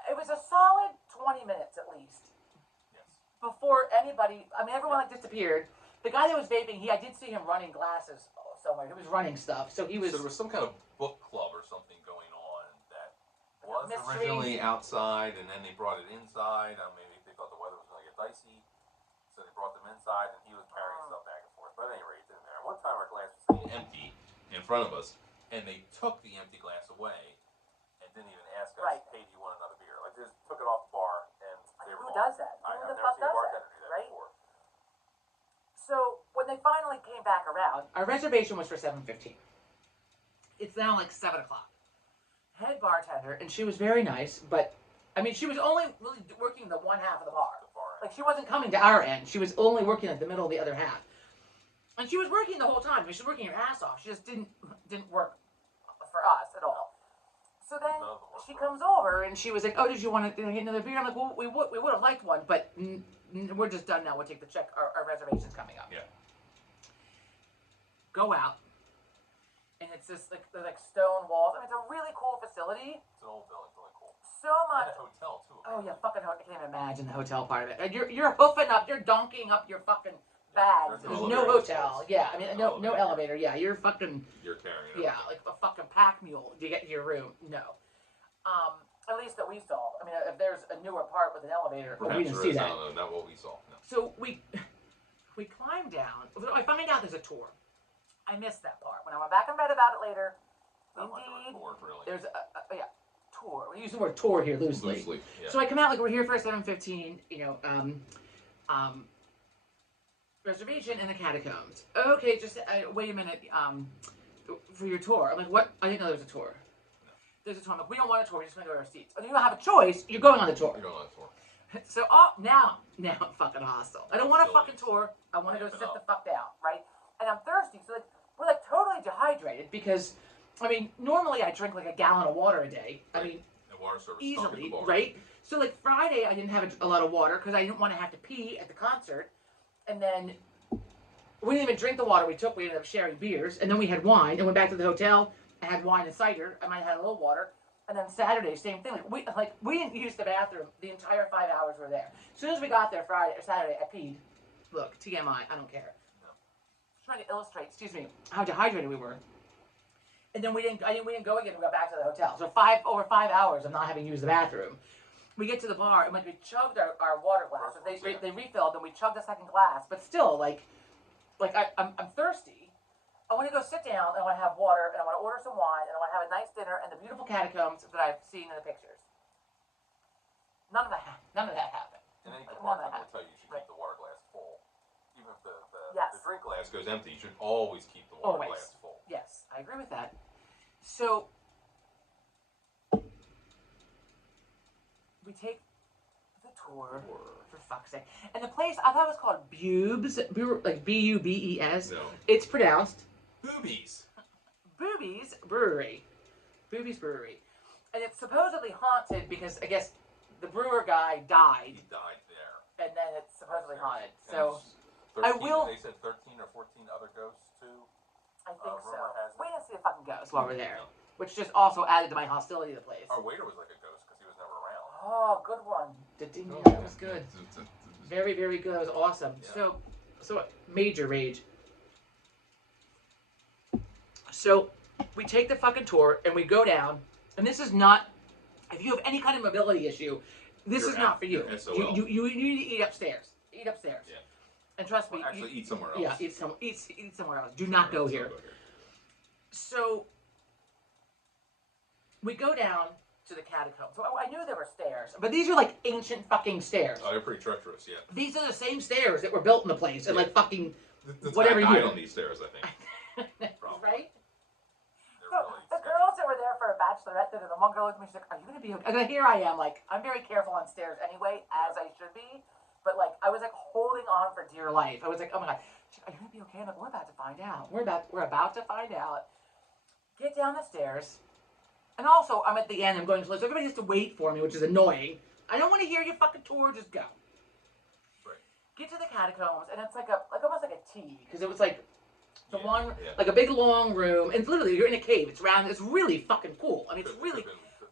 It was a solid 20 minutes at least. Yes. Before anybody, everyone disappeared. The guy that was vaping, I did see him running glasses somewhere. He was running stuff. So he was. So there was some kind of book club or something going on that was mystery. Originally outside, and then they brought it inside. Maybe they thought the weather was going to get dicey, so they brought them inside, and he was carrying stuff back and forth. But at any rate, it didn't matter. One time our glass was sitting empty in front of us, and they took the empty glass away and didn't even ask us, hey, do you want another beer? Like, they just took it off the bar, and they were Who does that? I've Who the never fuck seen a does bartender that? do that Right? before. So when they finally came back around, our reservation was for 7:15. It's now like 7 o'clock. Head bartender, and she was very nice, but she was only really working the one half of the bar. Like, she wasn't coming to our end. She was only working at the middle of the other half. And she was working the whole time. She was working her ass off. She just didn't work for us at all. So then she comes over and she was like, "Oh, did you want to get another beer?" I'm like, "Well, we would have liked one, but we're just done now. We'll take the check. Our reservation's coming up." Yeah. Go out, and it's this like stone walls. It's a really cool facility. It's an old building, really cool. So much. And a hotel too. Oh yeah, fucking hotel. I can't even imagine the hotel part of it. And you're hoofing up, you're donking up your fucking bags. There's no hotel. Yeah, no elevator. Yeah, you're carrying. Yeah, like a fucking pack mule to get to your room. No. At least that we saw. If there's a newer part with an elevator, we didn't see that. No, not what we saw. No. So we climb down. I find out there's a tour. I missed that part. When I went back and read about it later, indeed, there's a tour. We use the word tour here loosely. Yeah. So I come out like we're here for 7:15. Reservation in the catacombs. Okay, just wait a minute. For your tour, I'm like, what? I didn't know there was a tour. No. There's a tour. I'm like, we don't want a tour. We just want to go to our seats. And you don't have a choice. You're going on the tour. You're going on the tour. So now I'm fucking hostile. I don't want a fucking tour. I want to go sit the fuck down, right? And I'm thirsty. So we're totally dehydrated because, normally I drink like a gallon of water a day. Water service easily, right? So Friday I didn't have a lot of water because I didn't want to have to pee at the concert, and then we didn't even drink the water we took. We ended up sharing beers, and then we had wine and went back to the hotel. I had wine and cider. I might have had a little water. And then Saturday, same thing. We didn't use the bathroom the entire 5 hours we were there. As soon as we got there Saturday, I peed. Look, TMI, I don't care. No. Just trying to illustrate, how dehydrated we were. And then we didn't go again. We got back to the hotel. So over 5 hours of not having used the bathroom. We get to the bar and we chugged our water glasses. They refilled and we chugged the second glass. But still, I'm thirsty. I want to go sit down, and I want to have water, and I want to order some wine, and I want to have a nice dinner, and the beautiful catacombs that I've seen in the pictures. None of that happened. And any good bartender will tell you should keep the water glass full. Even if the drink glass glass goes empty. You should always keep the water glass full. Yes, I agree with that. So we take the tour, for fuck's sake. And the place, I thought it was called Bubes, like B-U-B-E-S. No. It's pronounced Boobies. Boobies Brewery. Boobies Brewery. And it's supposedly haunted because, I guess, the brewer guy died. He died there. And then it's supposedly haunted. And So, 13, I will... They said 13 or 14 other ghosts, too. I think so. rumor has it. Wait and see a fucking ghost while we're there. Which just also added to my hostility to the place. Our waiter was like a ghost because he was never around. Oh, good one. Yeah, that was good. Very, very good. That was awesome. Yeah. So major rage. So we take the fucking tour and we go down, and this is not. If you have any kind of mobility issue, this is not for you. You need to eat upstairs. Eat upstairs. Yeah. And trust me. Actually, eat somewhere else. Yeah, eat somewhere else. Do not go here. So we go down to the catacombs. So I knew there were stairs, but these are like ancient fucking stairs. Oh, they're pretty treacherous, yeah. These are the same stairs that were built in the place, and like fucking the whatever died year. on these stairs, I think. Right? They're So really the girls that were there for a bachelorette dinner, the one girl looked at me, she's like, "Are you gonna be okay?" And here I am, like, I'm very careful on stairs anyway, as I should be. But like, I was like holding on for dear life. I was like, "Oh my god, she's like, are you gonna be okay?" I'm like, "We're about to find out. We're about to find out." Get down the stairs. And also, I'm at the end. I'm going slow, so everybody has to wait for me, which is annoying. I don't want to hear your fucking tour. Just go. Right. Get to the catacombs, and it's like almost like a T, because it was like Yeah. like a big long room, and it's literally you're in a cave. It's round. It's really fucking cool. I mean, it's really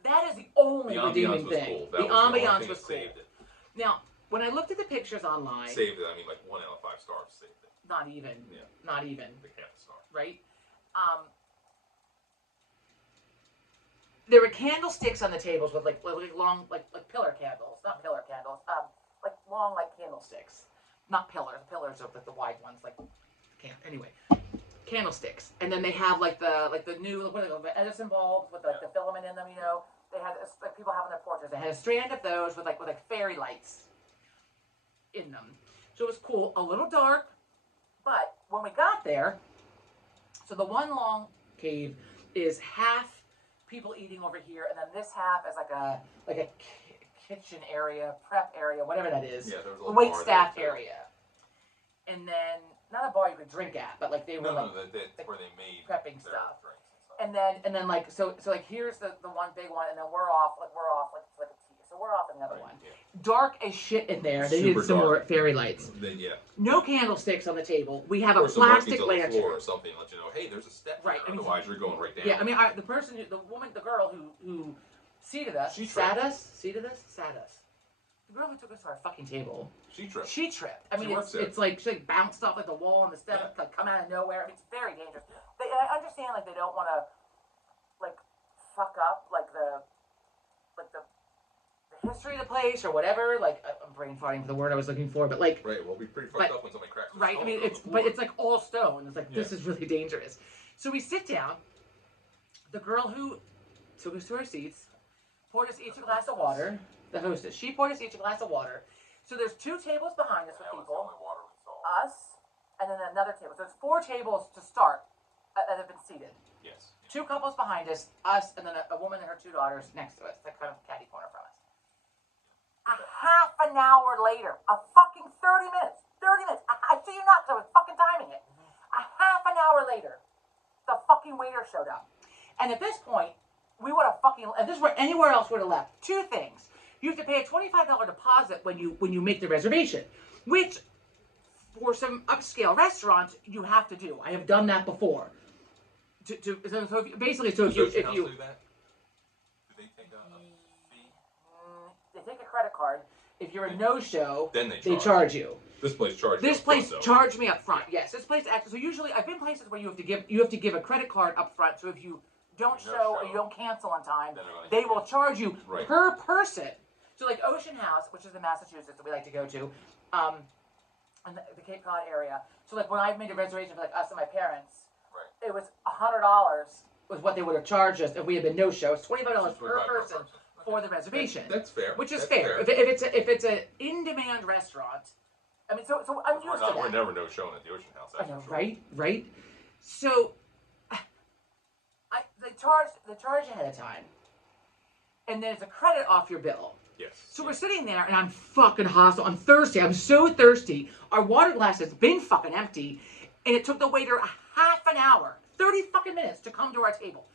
that is the only redeeming thing. Cool. The ambiance was cool. Saved it. Now, when I looked at the pictures online, saved it. I mean, like 1 out of 5 stars saved it. Not even. Yeah. Not even. Like half a star. Right. There were candlesticks on the tables with like long like pillar candles, not pillar candles, like long like candlesticks, not pillars. Pillars are like the wide ones, like anyway, candlesticks. And then they have like the new what are they called, the Edison bulbs with like the filament in them. You know, they had like people have on their porches. They had a strand of those with like fairy lights in them. So it was cool, a little dark, but when we got there, so the one long cave is half people eating over here, and then this half is like a kitchen area, prep area, whatever that is. Yeah, there was a wait bar staff there, area. And then not a bar you could drink at, but like they were that's where they made prepping their stuff. drinks and stuff. And then like so like here's the one big one, and then we're off like a T. So we're off in the other one. Yeah. Dark as shit in there. They needed some more fairy lights. Then no candlesticks on the table. We have a or plastic some lantern or something. Let you know, hey, there's a step. Right. Here. Otherwise, you're going right down. Yeah. I mean, the girl who seated us, sat us. The girl who took us to our fucking table. She tripped. I mean, it's like she bounced off like the wall on the step, like come out of nowhere. I mean, it's very dangerous. I understand like they don't want to like fuck up like the history of the place or whatever. Like I'm brain farting for the word I was looking for, but like right. Well, we pretty fucked up when somebody cracks. Right. I mean, it's like all stone. It's like this is really dangerous. So we sit down. The girl who took us to our seats poured us each a glass of water. The hostess. She poured us each a glass of water. So there's 2 tables behind us with people. Us, and then another table. So there's 4 tables to start that have been seated. Yes. 2 couples behind us, and then a woman and her 2 daughters next to us. That kind of catty corner from us. A half an hour later, a fucking 30 minutes. I see you not, because I was fucking timing it. A half an hour later, the fucking waiter showed up. And at this point, we would have fucking, and this is where anywhere else would have left. 2 things. You have to pay a $25 deposit when you make the reservation, which for some upscale restaurants you have to do. I have done that before. So if you do that? Do they take a fee? They take a credit card. If you're a no-show, then they charge you. This place charged. This place charged me up front. Yes, this place actually. So usually, I've been places where you have to give a credit card up front. So if you don't show or you don't cancel on time, they will charge you per person. So like Ocean House, which is in Massachusetts that we like to go to, in the Cape Cod area. So like when I made a reservation for like us and my parents, it was $100 was what they would have charged us if we had been no-show. It's $25 per person for the reservation. That's fair. Which is fair. If it's an in-demand restaurant, I mean, so I'm used to that. We're never no showing at the Ocean House. I know, right? So, they charge ahead of time, and then it's a credit off your bill. Yes. So we're sitting there, and I'm fucking hostile. I'm thirsty. I'm so thirsty. Our water glass has been fucking empty, and it took the waiter a half an hour, 30 fucking minutes to come to our table.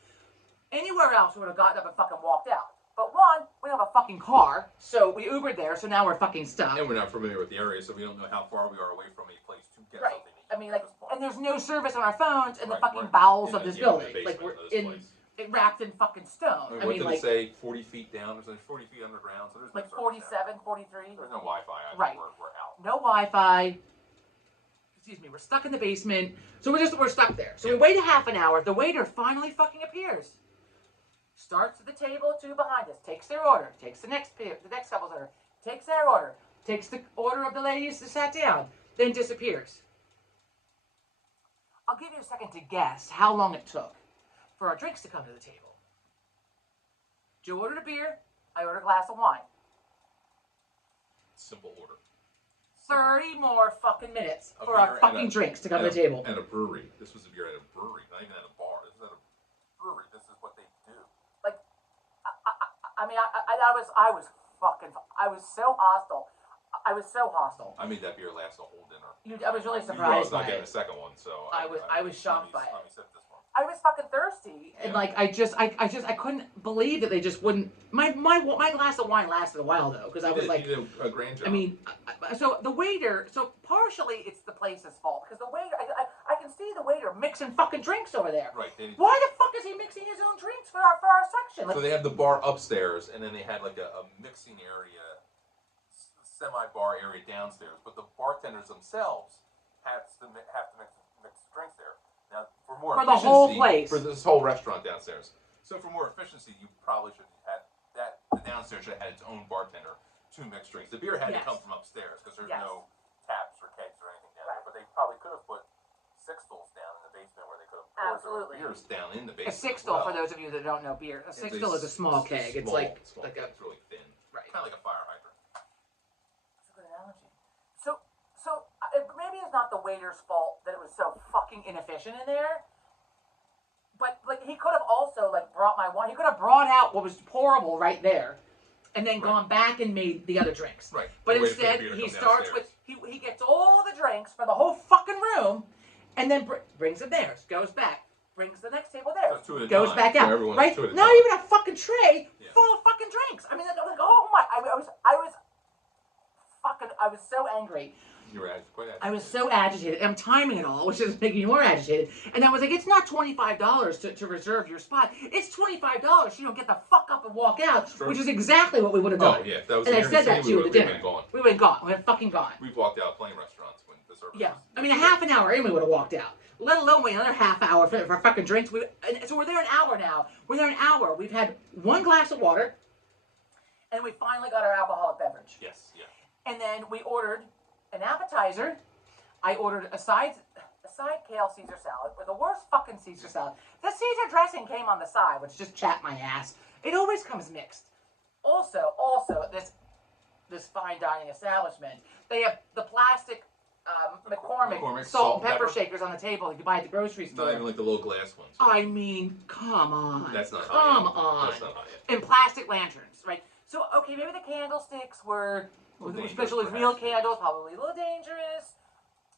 Anywhere else, we would have gotten up and fucking walked out. But one, we don't have a fucking car, so we Ubered there, so now we're fucking stuck. And we're not familiar with the area, so we don't know how far we are away from a place to get right. something. I mean, like, and there's no service on our phones in the fucking bowels of this building. Like, we're wrapped in fucking stone. I mean, what did it say? 40 feet down? There's like 40 feet underground, so there's like no 47, 43. There's no Wi-Fi. Right. We're out. No Wi-Fi. Excuse me. We're stuck in the basement, so we're stuck there. So we wait a half an hour. The waiter finally fucking appears. Starts at the table, two behind us, takes their order, takes the next couple's order, takes their order, takes the order of the ladies that sat down, then disappears. I'll give you a second to guess how long it took for our drinks to come to the table. Joe ordered a beer, I ordered a glass of wine. Simple order. 30 more fucking minutes for our fucking drinks to come to the table. At a brewery. This was a beer at a brewery, not even at a bar. This was at a brewery. This is what they do. Like, I was so hostile. I I made that beer last the whole dinner. I was really surprised by it. I was not getting a second one, so I was shocked by it. Let me sip this one. I was fucking thirsty, and like I couldn't believe that they just wouldn't. My glass of wine lasted a while though, because I was like, you did a great job. I mean, so the waiter, so partially it's the place's fault because the waiter, I can see the waiter mixing fucking drinks over there. Right. Why the fuck is he mixing his own drinks for our section? Like, so they have the bar upstairs, and then they had like a mixing area, semi-bar area downstairs. But the bartenders themselves have to mix drinks there. Now, for the whole place, for this whole restaurant downstairs. So for more efficiency, you probably should have had that. The downstairs should have had its own bartender to mix drinks. The beer had to come from upstairs because there's no taps or kegs or anything down there. But they probably could have put 6 stools down in the basement where they could have poured their beers down in the basement. A 6 stool, for those of you that don't know beer, a 6 stool is a small keg. It's like it's really thin, right? Kind of like a fire hydrant. That's a good analogy. So maybe it's not the waiter's fault that it was so fucking inefficient in there. But like he could have also like brought my wine. He could have brought out what was pourable right there, and then gone back and made the other drinks. Right. But instead, he starts with he gets all the drinks for the whole fucking room, and then brings them there. Goes back, brings the next table there. So goes back out. Right. Not even a fucking tray full of fucking drinks. I mean, like, oh my! I was so angry. You were quite agitated. I was so agitated. I'm timing it all, which is making me more agitated. And I was like, it's not $25 to reserve your spot. It's $25. You don't get the fuck up and walk out, which is exactly what we would have done. Oh, yeah. That was and I said that to you at the dinner. We would have gone. We would have fucking gone. We've walked out of plenty of restaurants when the service was I mean, a half an hour in, we would have walked out. Let alone wait another half hour for fucking drinks. So we're there an hour now. We're there an hour. We've had one glass of water, and we finally got our alcoholic beverage. Yes, yeah. And then we ordered an appetizer. I ordered a side kale Caesar salad with the worst fucking Caesar salad. The Caesar dressing came on the side, which just chapped my ass. It always comes mixed. Also, this fine dining establishment, they have the plastic McCormick salt and pepper shakers on the table that you buy at the grocery store. Not even like the little glass ones. I mean, come on. That's not Come high-end. on. That's not high-end. And plastic lanterns, right? So, okay, maybe the candlesticks were... especially with real candles, probably a little dangerous.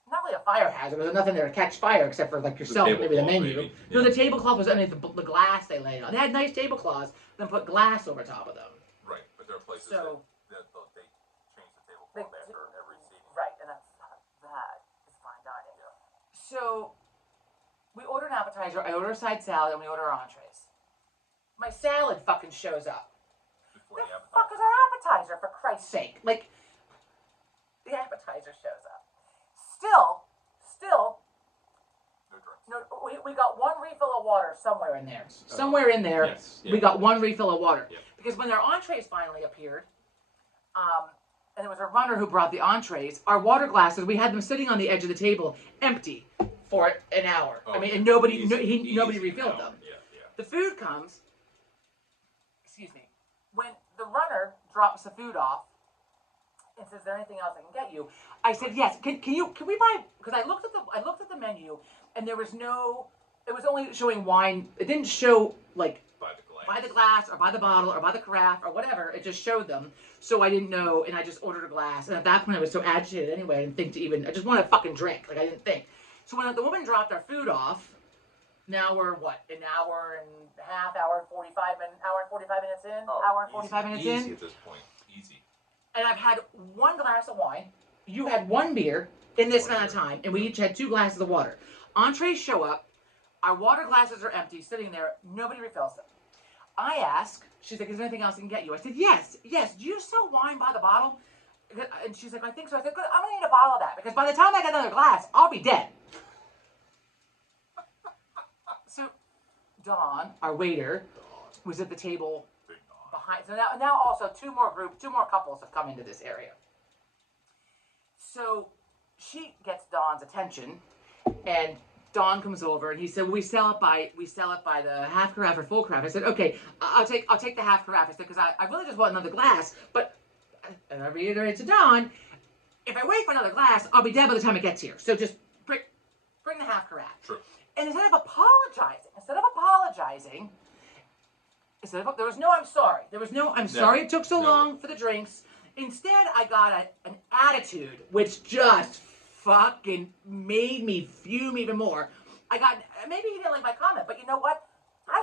Not really a fire hazard. There's nothing there to catch fire except for like yourself, maybe the menu. Maybe. No, the tablecloth was underneath the glass they laid on. They had nice tablecloths, then put glass over top of them. Right, but there are places that they change the tablecloth after every seating. Right, and that is fine dining. Yeah. So we order an appetizer. I order a side salad, and we order our entrees. My salad fucking shows up. Before the appetizer. Fuck is our appetizer, for Christ's sake? Like, the appetizer shows up. Still, no, we got one refill of water somewhere in there. Somewhere in there, yes, yeah. We got one refill of water. Yeah. Because when their entrees finally appeared, and it was a runner who brought the entrees, our water glasses, we had them sitting on the edge of the table, empty, for an hour. Oh, I mean, and nobody easy refilled them. Yeah, yeah. The food comes, excuse me, when the runner drops the food off, and says, "Is there anything else I can get you?" I said, "Yes. Can we buy?" Because I looked at the menu, and there was no. It was only showing wine. It didn't show like by the glass or by the bottle or by the carafe or whatever. It just showed them. So I didn't know, and I just ordered a glass. And at that point, I was so agitated anyway. I didn't think to even. I just wanted a fucking drink. Like I didn't think. So when the woman dropped our food off, now we're what, an hour and a half, hour and 45 minutes in, hour and 45 minutes in. Easy at this point, easy. And I've had one glass of wine. You had one beer in this amount of time, and we each had 2 glasses of water. Entrees show up. Our water glasses are empty, sitting there. Nobody refills them. I ask, she's like, "Is there anything else I can get you?" I said, yes. Do you sell wine by the bottle? And she's like, "I think so." I said, "Good, I'm going to need a bottle of that, because by the time I get another glass, I'll be dead." So, Don, our waiter, was at the table behind. So now also 2 more couples have come into this area. So she gets Don's attention, and Don comes over and he said, "We sell it by the half carafe or full carafe." I said, "Okay, I'll take the half carafe." I said, "Because I really just want another glass." But and I reiterated to Don, "If I wait for another glass, I'll be dead by the time it gets here. So just bring the half carafe." True. And instead of apologizing, there was no "I'm sorry." There was no "I'm sorry it took so long for the drinks." Instead, I got an attitude, which just fucking made me fume even more. Maybe he didn't like my comment, but you know what? I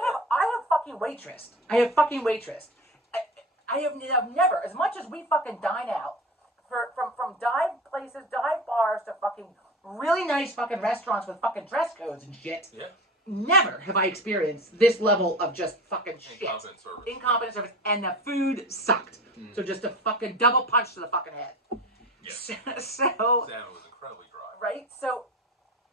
have fucking waitress. I have never, as much as we fucking dine out, from dive places, dive bars, to fucking really nice fucking restaurants with fucking dress codes and shit. Yeah. Never have I experienced this level of just fucking shit. Incompetent service. And the food sucked. So just a fucking double punch to the fucking head. Yeah. So Salmon was incredibly dry. right? So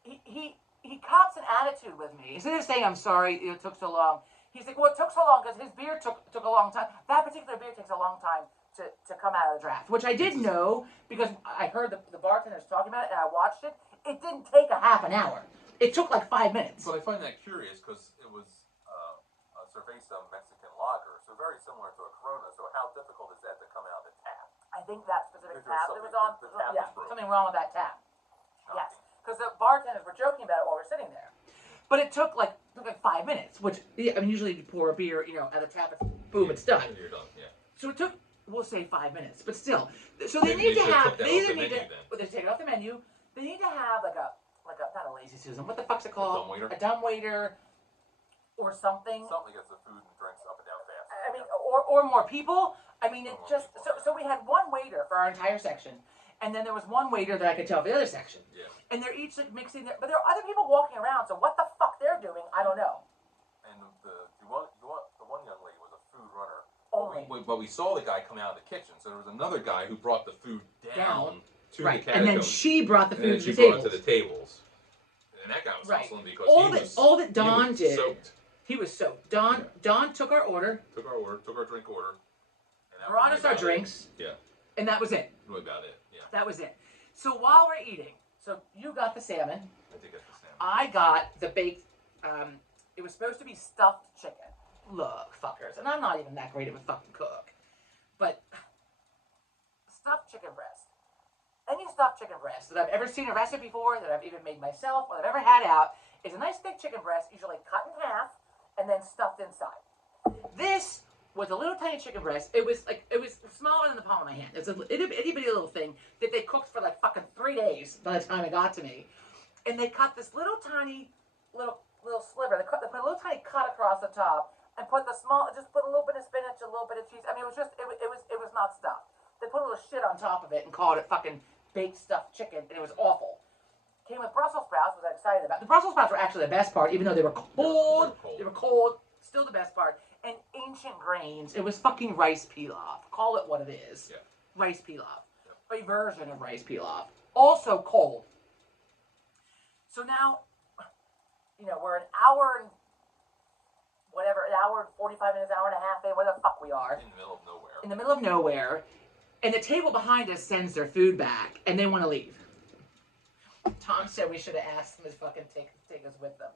he cops an attitude with me. Instead of saying, "I'm sorry it took so long," he's like, "Well, it took so long because his beer took a long time. That particular beer takes a long time to come out of the draft," which I did know because I heard the bartenders talking about it and I watched it. It didn't take a half an hour. It took like 5 minutes. But I find that curious because it was a cerveza Mexican lager, so very similar to a Corona. So how difficult is that to come out of the tap? I think that specific tap that was on, the tap was broken. something wrong with that tap. Shocking. Yes, because the bartenders were joking about it while we're sitting there. But it took like 5 minutes, which I mean, usually you pour a beer, at the tap, boom, it's done. You're done. Yeah. So it took, we'll say 5 minutes, but still. So they need to have. They either need to. Well, they take it off the menu. They need to have like a not a lazy Susan. What the fuck's it called? A dumb waiter, or something. Something gets the food and drinks up and down fast. I mean, or more people. I mean, it just so we had one waiter for our entire section, and then there was one waiter that I could tell for the other section. Yeah. And they're each like mixing their, but there are other people walking around. So what the fuck they're doing, I don't know. And the one young lady was a food runner. Only. But we saw the guy come out of the kitchen, so there was another guy who brought the food down to the catacombs. And then she brought the food to the tables. Brought it to the tables. And that guy was hustling because all that Don did. Soaked. He was soaked. Don took our order. Took our drink order. And brought us our drinks. Yeah. And that was it. Really about it. Yeah. That was it. So while we're eating, so you got the salmon. I did get the salmon. I got the baked. It was supposed to be stuffed chicken. Look, fuckers, and I'm not even that great of a fucking cook, but stuffed chicken breast. Any stuffed chicken breast that I've ever seen a recipe for, that I've even made myself, or that I've ever had out, is a nice thick chicken breast, usually cut in half and then stuffed inside. This was a little tiny chicken breast. It was smaller than the palm of my hand. It's an itty bitty little thing that they cooked for like fucking 3 days by the time it got to me, and they cut this little tiny little sliver. They put a little tiny cut across the top. And put just put a little bit of spinach, a little bit of cheese. I mean, it was not stuffed. They put a little shit on top of it and called it fucking baked stuffed chicken, and it was awful. Came with Brussels sprouts, which I was excited about. The Brussels sprouts were actually the best part, even though they were cold. They were cold. Still the best part. And ancient grains. It was fucking rice pilaf. Call it what it is. Yeah. Rice pilaf. Yep. A version of rice pilaf. Also cold. So now, we're an hour and an hour and 45 minutes, hour and a half, where the fuck we are. In the middle of nowhere. In the middle of nowhere. And the table behind us sends their food back, and they want to leave. Tom said we should have asked them to fucking take us with them.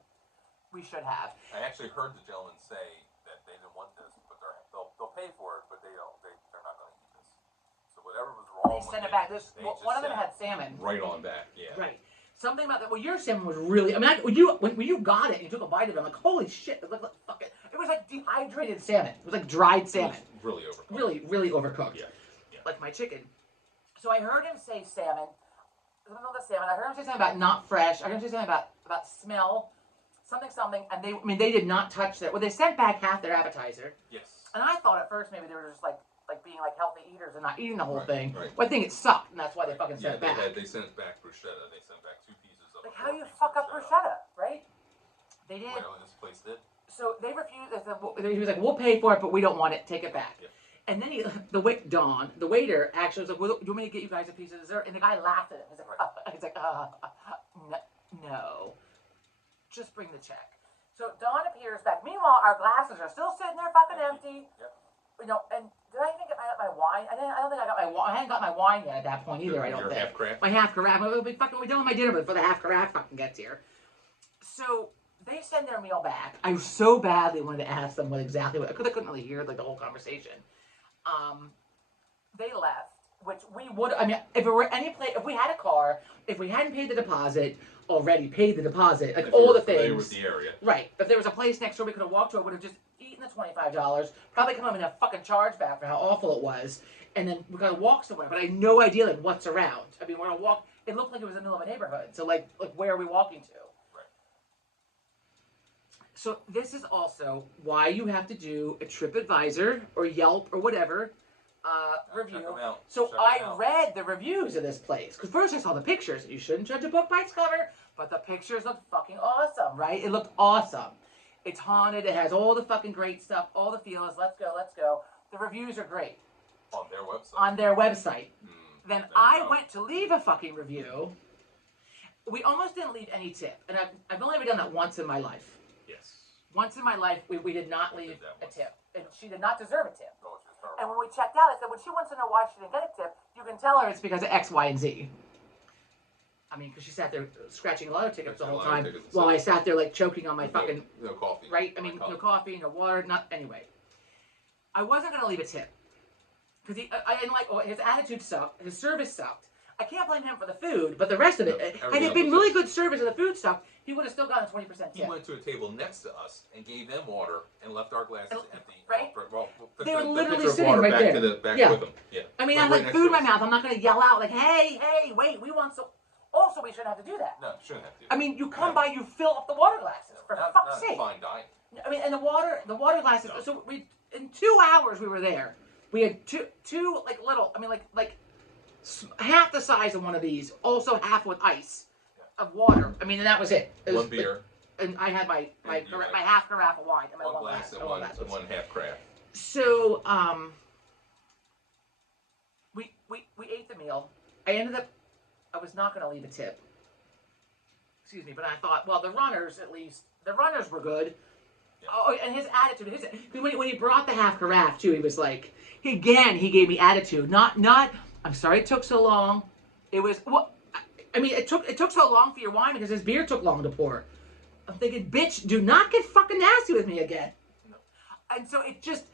We should have. I actually heard the gentleman say that they didn't want this, but they'll pay for it, but they're not going to eat this. So whatever was And wrong. they sent it back. One of them sent had salmon. right on back. Yeah. Right. Something about that. Well, your salmon was really. I mean, when you got it and you took a bite of it, I'm like, holy shit! It looked like fucking. It was like dehydrated salmon. It was like dried salmon. Really overcooked. Really overcooked. Yeah. Like my chicken. So I heard him say salmon. Something about the salmon. I heard him say something about not fresh. I heard him say something about smell. Something. And they did not touch that. Well, they sent back half their appetizer. Yes. And I thought at first maybe they were just like being like healthy eaters and not eating the whole thing. Right. Well, I think it sucked, and that's why they fucking sent it back. They sent back bruschetta. They sent back 2 pieces of. Like, how do you fuck up bruschetta, right? They did. Well, this place did. So they refused. He was like, "We'll pay for it, but we don't want it. Take it back." Yeah. And then Don, the waiter, actually was like, "Well, do you want me to get you guys a piece of dessert?" And the guy laughed at him. He's like, no, just bring the check." So Don appears back. Meanwhile, our glasses are still sitting there fucking empty. Yep. You know, and did I even get my wine? I don't think I got my wine. I hadn't got my wine yet at that point either. I don't Your think. half carafe? My half carafe. We'll be done with my dinner before the half carafe fucking gets here. So they send their meal back. I so badly wanted to ask them I couldn't really hear like the whole conversation. They left, which we would. I mean, if it were any place, if we had a car, if we hadn't paid the deposit, already paid the deposit, like all the things. With the area. Right. If there was a place next door we could have walked to, I would have just eaten the $25, probably come home and have fucking charge back for how awful it was, and then we're gonna walk somewhere. But I had no idea like what's around. I mean, we're gonna walk. It looked like it was in the middle of a neighborhood. So like where are we walking to? Right. So this is also why you have to do a TripAdvisor or Yelp or whatever review. Check them out. So Check I them out. read the reviews of this place because first I saw the pictures. You shouldn't judge a book by its cover, but the pictures looked fucking awesome, right? It looked awesome. It's haunted. It has all the fucking great stuff, all the feels. Let's go. The reviews are great. On their website. On their website. Then there I you go. went to leave a fucking review. We almost didn't leave any tip, and I've only ever done that once in my life. Yes. Once in my life, we did not leave a once. tip, and she did not deserve a tip. Oh, it's just her. And when we checked out, I said, when she wants to know why she didn't get a tip, you can tell her it's because of X, Y, and Z. I mean, because she sat there scratching a lot of tickets the whole time while I sat there like choking on my fucking no coffee. right. I mean, no coffee, no water, not anyway. I wasn't gonna leave a tip because I didn't like. Oh, his attitude sucked. His service sucked. I can't blame him for the food, but the rest of it, had it been really good service and the food sucked, he would have still gotten a 20% tip. He went to a table next to us and gave them water and left our glasses empty. Right? Well, they were literally pitcher of sitting water right back there. To the, back yeah. with them. Yeah. I mean, I have like food in my mouth. I'm not going to yell out like, hey, wait, we want some. Also, we shouldn't have to do that. No, shouldn't have to. I mean, you come by, you fill up the water glasses, for fuck's sake. Fine dining. I mean, and the water glasses, No. so in 2 hours we were there. We had two like little, I mean, like half the size of one of these, also half with ice of water. I mean, and that was it. It was, one beer. And I had my half carafe of wine and my one glass and one half craft. So, we ate the meal. I was not going to leave a tip. Excuse me, but I thought, well, the runners were good. Yeah. Oh, and his attitude, when he brought the half carafe too, he was like, he gave me attitude. Not, I'm sorry it took so long. It was, well, I mean, it took so long for your wine because his beer took long to pour. I'm thinking, bitch, do not get fucking nasty with me again. No. And so it just,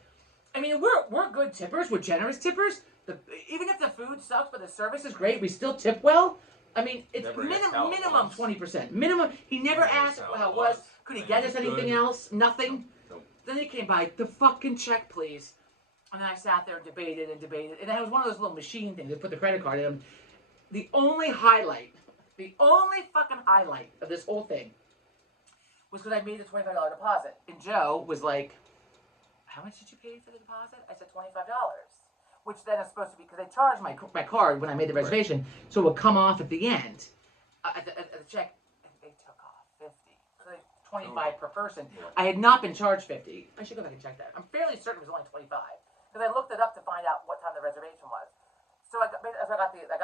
I mean, we're good tippers. We're generous tippers. Even if the food sucks, but the service is great, we still tip well. I mean, it's minimum 20%. Minimum. He never asked how it was. Could he get us anything else? Nothing. Nope. Then he came by, the fucking check, please. And then I sat there and debated. And it was one of those little machine things. They put the credit card in. The only fucking highlight of this whole thing was because I made the $25 deposit. And Joe was like, how much did you pay for the deposit? I said $25. Which then is supposed to be, because they charged my card when I made the reservation, so it would come off at the end. At the check, they took off 50. So like 25 per person. Yeah. I had not been charged 50. I should go back and check that. I'm fairly certain it was only 25. Because I looked it up to find out what time the reservation was. So I got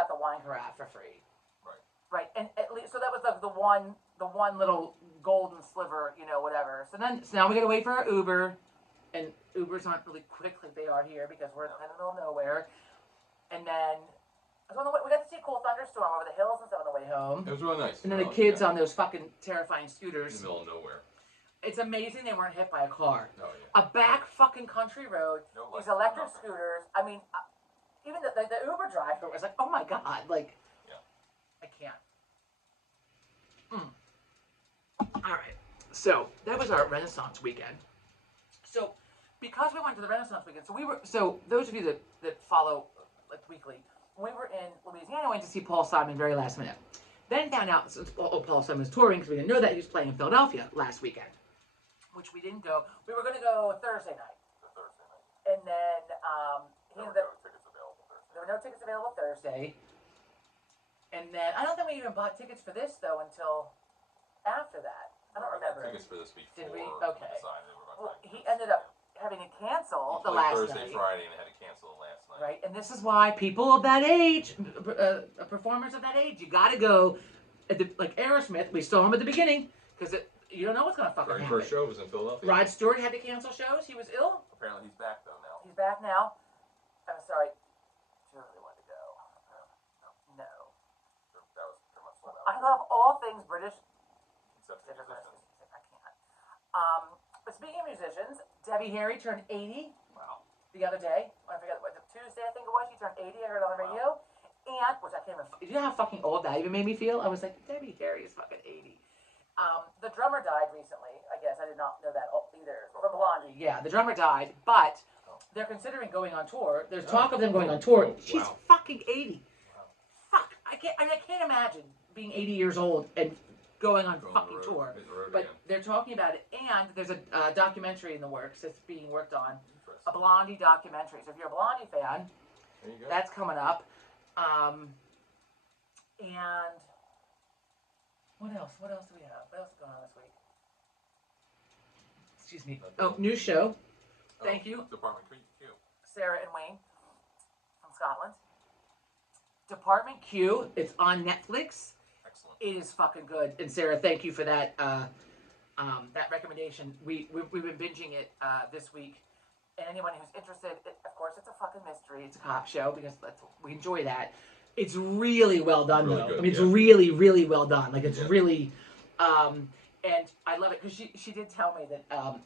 the wine carafe for free. Right, and at least so that was the one little golden sliver, whatever. So now we gotta wait for our Uber, and Ubers aren't really quick like they are here because we're in the middle of nowhere. And then we got to see a cool thunderstorm over the hills and stuff on the way home. It was really nice. And then the kids on those fucking terrifying scooters. In the middle of nowhere. It's amazing they weren't hit by a car. Oh, yeah. A back fucking country road. No these electric scooters. I mean. even the Uber driver was like, oh my god, like, Yeah. I can't. All right, so that was our Renaissance weekend. So because we went to the Renaissance weekend, so those of you that follow like weekly, when we were in Louisiana, we went to see Paul Simon very last minute. Then found out Paul Simon was touring because we didn't know that he was playing in Philadelphia last weekend, which we didn't go. We were going to go Thursday night. And then There were no tickets available Thursday. There were no tickets available Thursday. And then I don't think we even bought tickets for this though until after that. I don't remember. Tickets for this before. Did we? Okay. Decided we were going to He ended up having to cancel the last Thursday, night. Friday, and had to cancel the last night. Right, and this is why people of that age, performers of that age, you got to go. Like Aerosmith, we saw him at the beginning because you don't know what's going to fucking happen. Very first show was in Philadelphia. Rod Stewart had to cancel shows. He was ill. Apparently, he's back though now. He's back now. I'm sorry. Do you really want to go? No. That was pretty much sold out. I love all things British. Except for musicians. I can't. But speaking of musicians, Debbie Harry turned 80. Wow. The other day. I forget what Tuesday I think it was. She turned 80. I heard it on the radio. And which I can't even. You know how fucking old that even made me feel? I was like, Debbie Harry is fucking 80. The drummer died recently. I guess I did not know that either. From Blondie. Yeah, the drummer died, but they're considering going on tour. There's talk of them going on tour. She's fucking 80. Wow. Fuck. I can't imagine being 80 years old and going on fucking tour. But they're talking about it, and there's a documentary in the works that's being worked on. A Blondie documentary. So if you're a Blondie fan, that's coming up. And what else? What else do we have? What else is going on this week? Excuse me. Oh, new show. Thank you. Department Q. Sarah and Wayne from Scotland. Department Q. It's on Netflix. Excellent. It is fucking good. And Sarah, thank you for that that recommendation. We've been binging it this week. And anyone who's interested, of course, it's a fucking mystery. It's a cop show because we enjoy that. It's really well done, though. Good, I mean, it's really, really well done. Like, it's really, and I love it because she did tell me that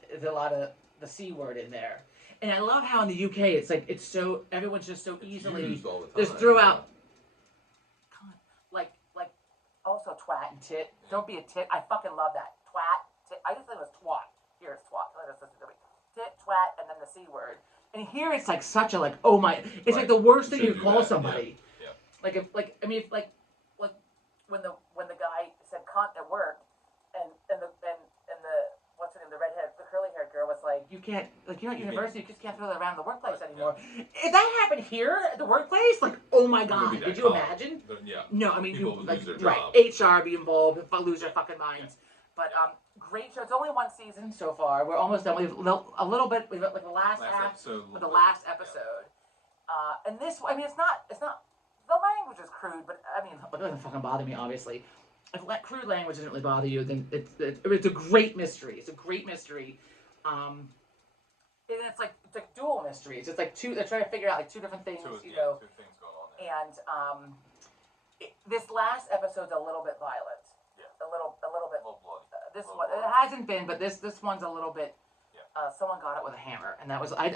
there's a lot of the C word in there. And I love how in the UK it's like it's so everyone's just so easily used all the time. just throughout. Like also twat and tit. Yeah. Don't be a tit. I fucking love that twat. Tit. I just think it was twat. Here it's twat. Tit, twat, and then the C word. And here it's like such a like oh my. It's like the worst thing you call somebody. Yeah. Like if when the guy said cunt at work, and the what's her name, the redhead, the curly haired girl was like, you can't, like you're at university, you just can't throw that around the workplace anymore. Yeah. If that happened here at the workplace, like oh my god, could you imagine? Yeah. No, I mean people you like lose their right, job. HR be involved, lose their fucking minds. Yeah. But great show. It's only one season so far. We're almost done. We've a little bit. We've got like the last half of the last episode. Yeah. And this, I mean, it's not. The language is crude, but I mean, it doesn't fucking bother me. Obviously, if crude language doesn't really bother you, then it's a great mystery. It's a great mystery. And it's like dual mysteries. It's like two. They're trying to figure out like two different things. Two things going on there. And this last episode's a little bit violent. A little bit. A little bloody. This one it hasn't been, but this one's a little bit. Yeah. Someone got it with a hammer, and that was I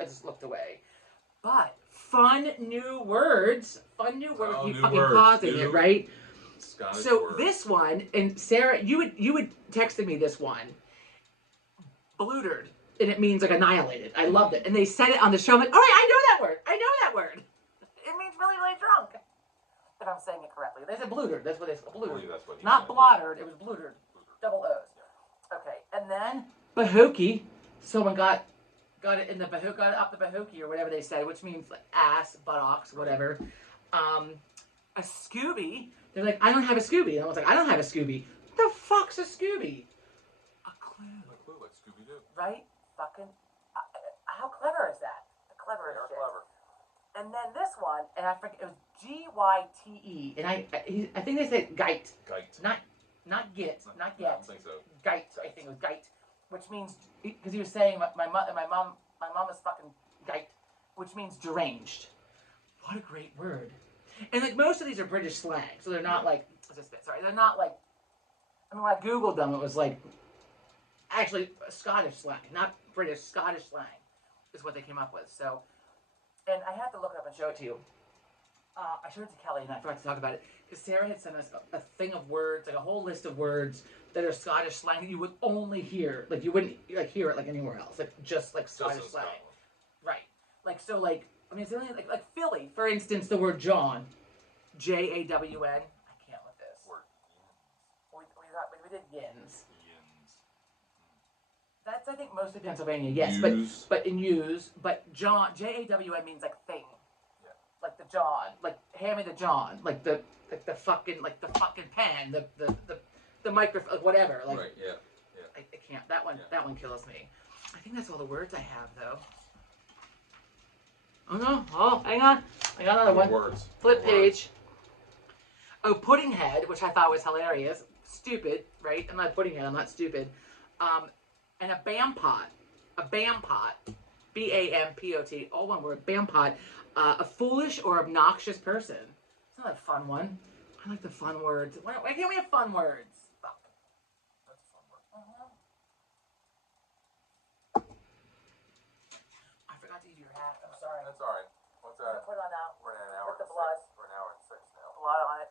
just looked away. But fun new words. Keep fucking pausing it, right? Scottish so word. This one, and Sarah, you had texted me this one. Blutered, and it means like annihilated. I loved it, and they said it on the show. I'm like, all right, I know that word. It means really, really drunk. If I'm saying it correctly, they said blutered. That's what they said. Blutered. Not blottered. It was blutered. Double O's. Yeah. Okay, and then bahookie. Someone got it in the got it up the bahookie or whatever they said, which means like ass, buttocks, whatever. A Scooby. They're like, I don't have a Scooby. And I was like, I don't have a Scooby. What the fuck's a Scooby? A clue. A clue, like Scooby-Doo. Right? Fucking. How clever is that? The cleverest shit. Clever. And then this one, and I forget, it was G-Y-T-E. And I think they said gite. Gite. Not git. Not get. I don't think so. Gite. I think it was gite. Which means, because he was saying, my mom is fucking gite, which means deranged. What a great word. And like most of these are British slang, so they're not like, they're not like, I mean, when I Googled them, it was like, actually Scottish slang, not British, Scottish slang is what they came up with. So, And I have to look it up and show it to you. I showed it to Kelly, and I forgot to talk about it because Sarah had sent us a thing of words, like a whole list of words that are Scottish slang that you would only hear, like you wouldn't like hear it like anywhere else, like just like Scottish slang, right? Like so, like I mean, it's only like Philly, for instance, the word John, Jawn. I can't with this. Word we did yins. That's I think mostly Pennsylvania, yes, but in use, but John Jawn means like thing. Like the John, like hand me the John, like the fucking pen, the microphone, like whatever. Like, right, yeah. I can't. That one kills me. I think that's all the words I have though. Oh no! Oh, hang on. I got another one. Words. Flip page. Oh, pudding head, which I thought was hilarious. Stupid, right? I'm not pudding head. I'm not stupid. And a bampot. A bampot. BAMPOT. All one word. Bampot. A foolish or obnoxious person. It's not a fun one. I like the fun words. Why can't we have fun words? Fuck. That's a fun word. I forgot to give you your hat. I'm sorry. That's all right. What's that? Put it on now. We're at an hour. With the blood. We're an hour and 6 now. Blood on it.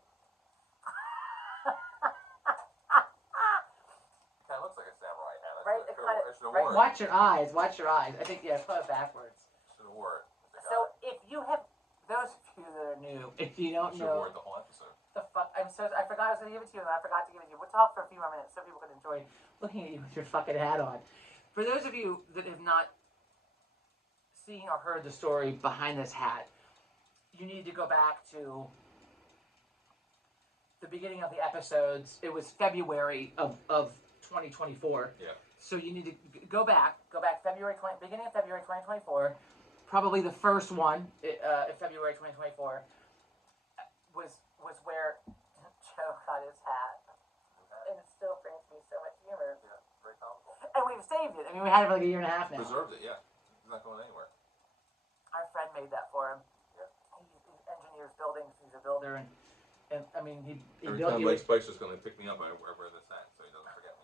Kind of looks like a samurai hat. Right? It kind of. Right. Watch your eyes. Watch your eyes. I think put it backwards. Should have wore it. So if you have those of you that are new, if you don't know, the whole episode. The fuck, I forgot I was gonna give it to you, and I forgot to give it to you. We'll talk for a few more minutes so people can enjoy looking at you with your fucking hat on. For those of you that have not seen or heard the story behind this hat, you need to go back to the beginning of the episodes. It was February of 2024. Yeah. So you need to go back beginning of February 2024. Probably the first one in February 2024 was where Joe got his hat, and it still brings me so much humor. Yeah, very comical. And we've saved it. I mean, we had it for like a year and a half now. Preserved it, yeah. It's not going anywhere. Our friend made that for him. Yeah. He engineers buildings. He's a builder, and I mean, he Every built time you. Mike Spicer's going to pick me up, I wear this hat so he doesn't forget me.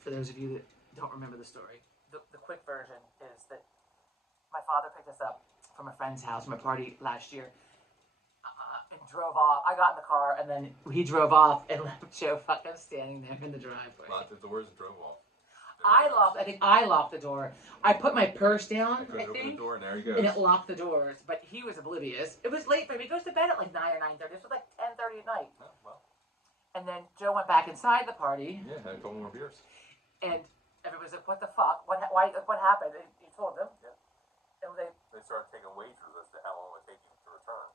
For those of you that don't remember the story, the quick version is that my father picked us up from a friend's house from a party last year and drove off. I got in the car, and then he drove off and left Joe fucking standing there in the driveway. Locked the doors and drove off. I think I locked the door. I put my purse down, I opened the door, and there he goes. and it locked the doors, but he was oblivious. It was late for him. He goes to bed at like 9 or 9:30. This was like 10:30 at night. Oh, well. And then Joe went back inside the party, Yeah, had a couple more beers. and everybody's like, "What the fuck? What happened?" And he told them. Yeah. And They started taking wagers as to how long it would take you to return.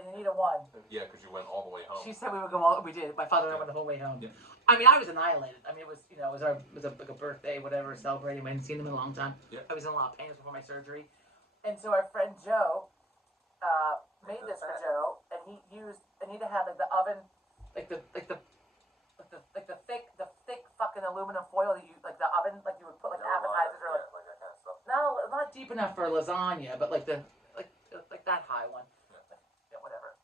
and Anita won. Yeah, because you went all the way home. She said we would go all. We did. My father and I went the whole way home. Yeah. I mean, I was annihilated. I mean, it was like a birthday, whatever, celebrating. I hadn't seen them in a long time. Yeah. I was in a lot of pain before my surgery, and so our friend Joe made this for Joe, and he used Anita had like the oven, like the thick fucking aluminum foil that you like the oven like you would put like appetizers or like that kind of stuff. not deep enough for lasagna, but like like that high one. Yeah, whatever.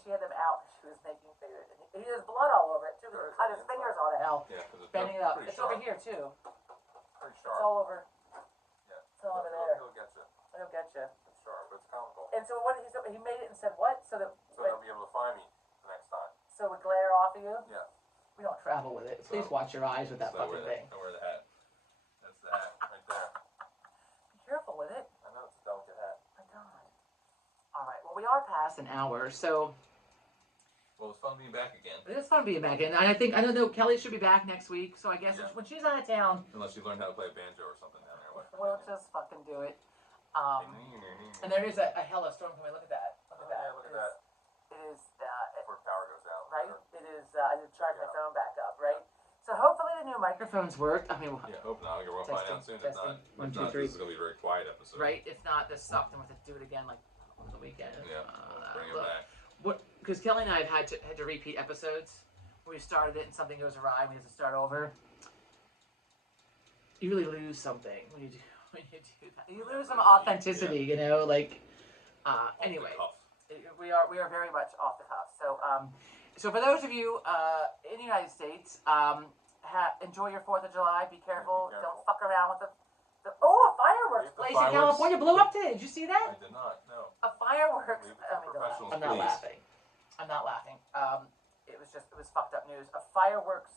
She had them out. She was making food. And he has blood all over it too. Because he cut his fingers all to hell. Yeah, because it's Bending it up. pretty It's sharp. over here too. Pretty It's sharp. all over. Yeah. It's all over there. He'll get you. It'll get you. It's sharp, but it's comical. And so what he made it and said what? So that So they'll be able to find me the next time. so it would glare off of you. Yeah. We don't travel with it. Please watch your eyes with that fucking thing. I wear the hat. That's the hat right there. Be careful with it. I know it's a delicate hat. My God. All right. Well, we are past an hour, so. Well, it's fun being back again. It is fun being back, and I don't know. Kelly should be back next week, so I guess Yeah. when she's out of town, Unless you learn how to play a banjo or something down there. we'll just fucking do it. And there is a hella storm coming. Look at that. Look at that. Yeah, look at that. It is. Before power goes out. Right. It is. I did charge my phone back up. Right. So hopefully the new microphones work. I mean. Yeah, hope not. We'll find out soon. If not, One, two, three. This is gonna be a very quiet episode. Right. If not, this sucked, and we'll have to do it again like on the weekend. Yeah. Bring it back. Because Kelly and I have had to repeat episodes. We started it and something goes awry. We have to start over. You really lose something when you do that. You lose some authenticity, you know. Like, anyway, we are very much off the cuff. So for those of you in the United States, enjoy your 4th of July. Be careful. Don't fuck around with A fireworks Leave the place in fireworks- California blew up today. Did you see I that? did not. No. A fireworks. Leave it to professionals, I'm not please. laughing. I'm not laughing. It was fucked up news. A fireworks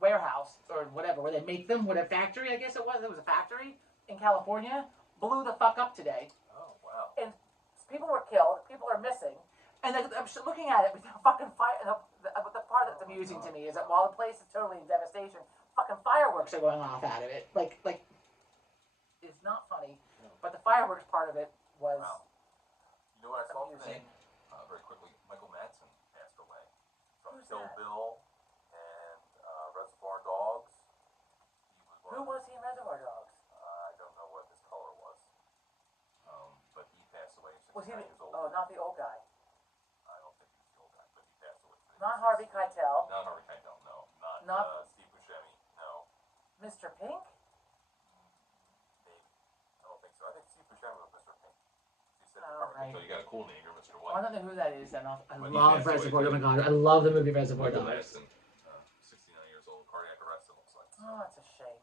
warehouse or whatever, where they make them, what a factory, I guess it was. It was a factory in California. Blew the fuck up today. Oh wow. And people were killed. People are missing. And I'm looking at it with the fucking fire. The part that's amusing to me is that while the place is totally in devastation, fucking fireworks are going off out of it. Like it's not funny, but the fireworks part of it was. Wow. You know what I saw amusing. today? Very quickly, Michael Madsen passed away from Who's Kill that? Bill and Reservoir Dogs. He was Who was he in Reservoir Dogs? I don't know what his color was, but he passed away. Was he? 69 years old. Oh, not the old guy. I don't think he was the old guy, but he passed away. Not Harvey Keitel. Not Harvey Keitel. No. Not- Steve Buscemi. No. Mr. Pink. Maybe. I don't think so. I think Steve Buscemi was Mr. Pink. He said, Oh, right. so you got a cool name. You're Mr. Oh, I White. don't know who that is. I But he love passed away, Reservoir. too. Oh my god, I love the movie Reservoir Michael Dogs. Madsen, 69 years old, cardiac arrest, it looks like. So. Oh, that's a shame.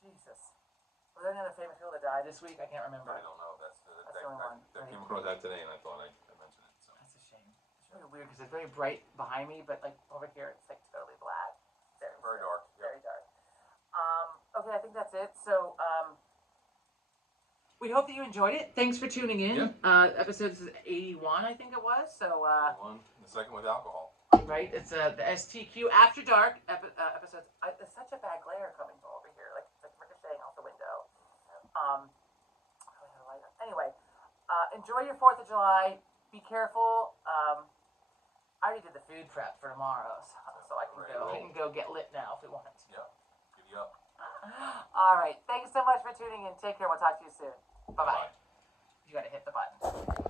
Jesus. Was there any other famous people that died this week? I can't remember. I don't know. That's the only one, I right. came across that today, and I thought I mentioned it. So. That's a shame. It's really weird because it's very bright behind me, but like over here it's like totally black. Very dark. Yeah. Very dark. Okay, I think that's it. So, we hope that you enjoyed it. Thanks for tuning in. Episode 81, I think it was. So, One, the second with alcohol. right, it's the STQ After Dark episodes. There's such a bad glare coming from over here, like ricocheting off the window. Anyway, enjoy your 4th of July. Be careful. I already did the food prep for tomorrow, so I can go get lit now if we want. Yeah. Giddy up. All right. Thanks so much for tuning in. Take care. We'll talk to you soon. Bye-bye. Bye.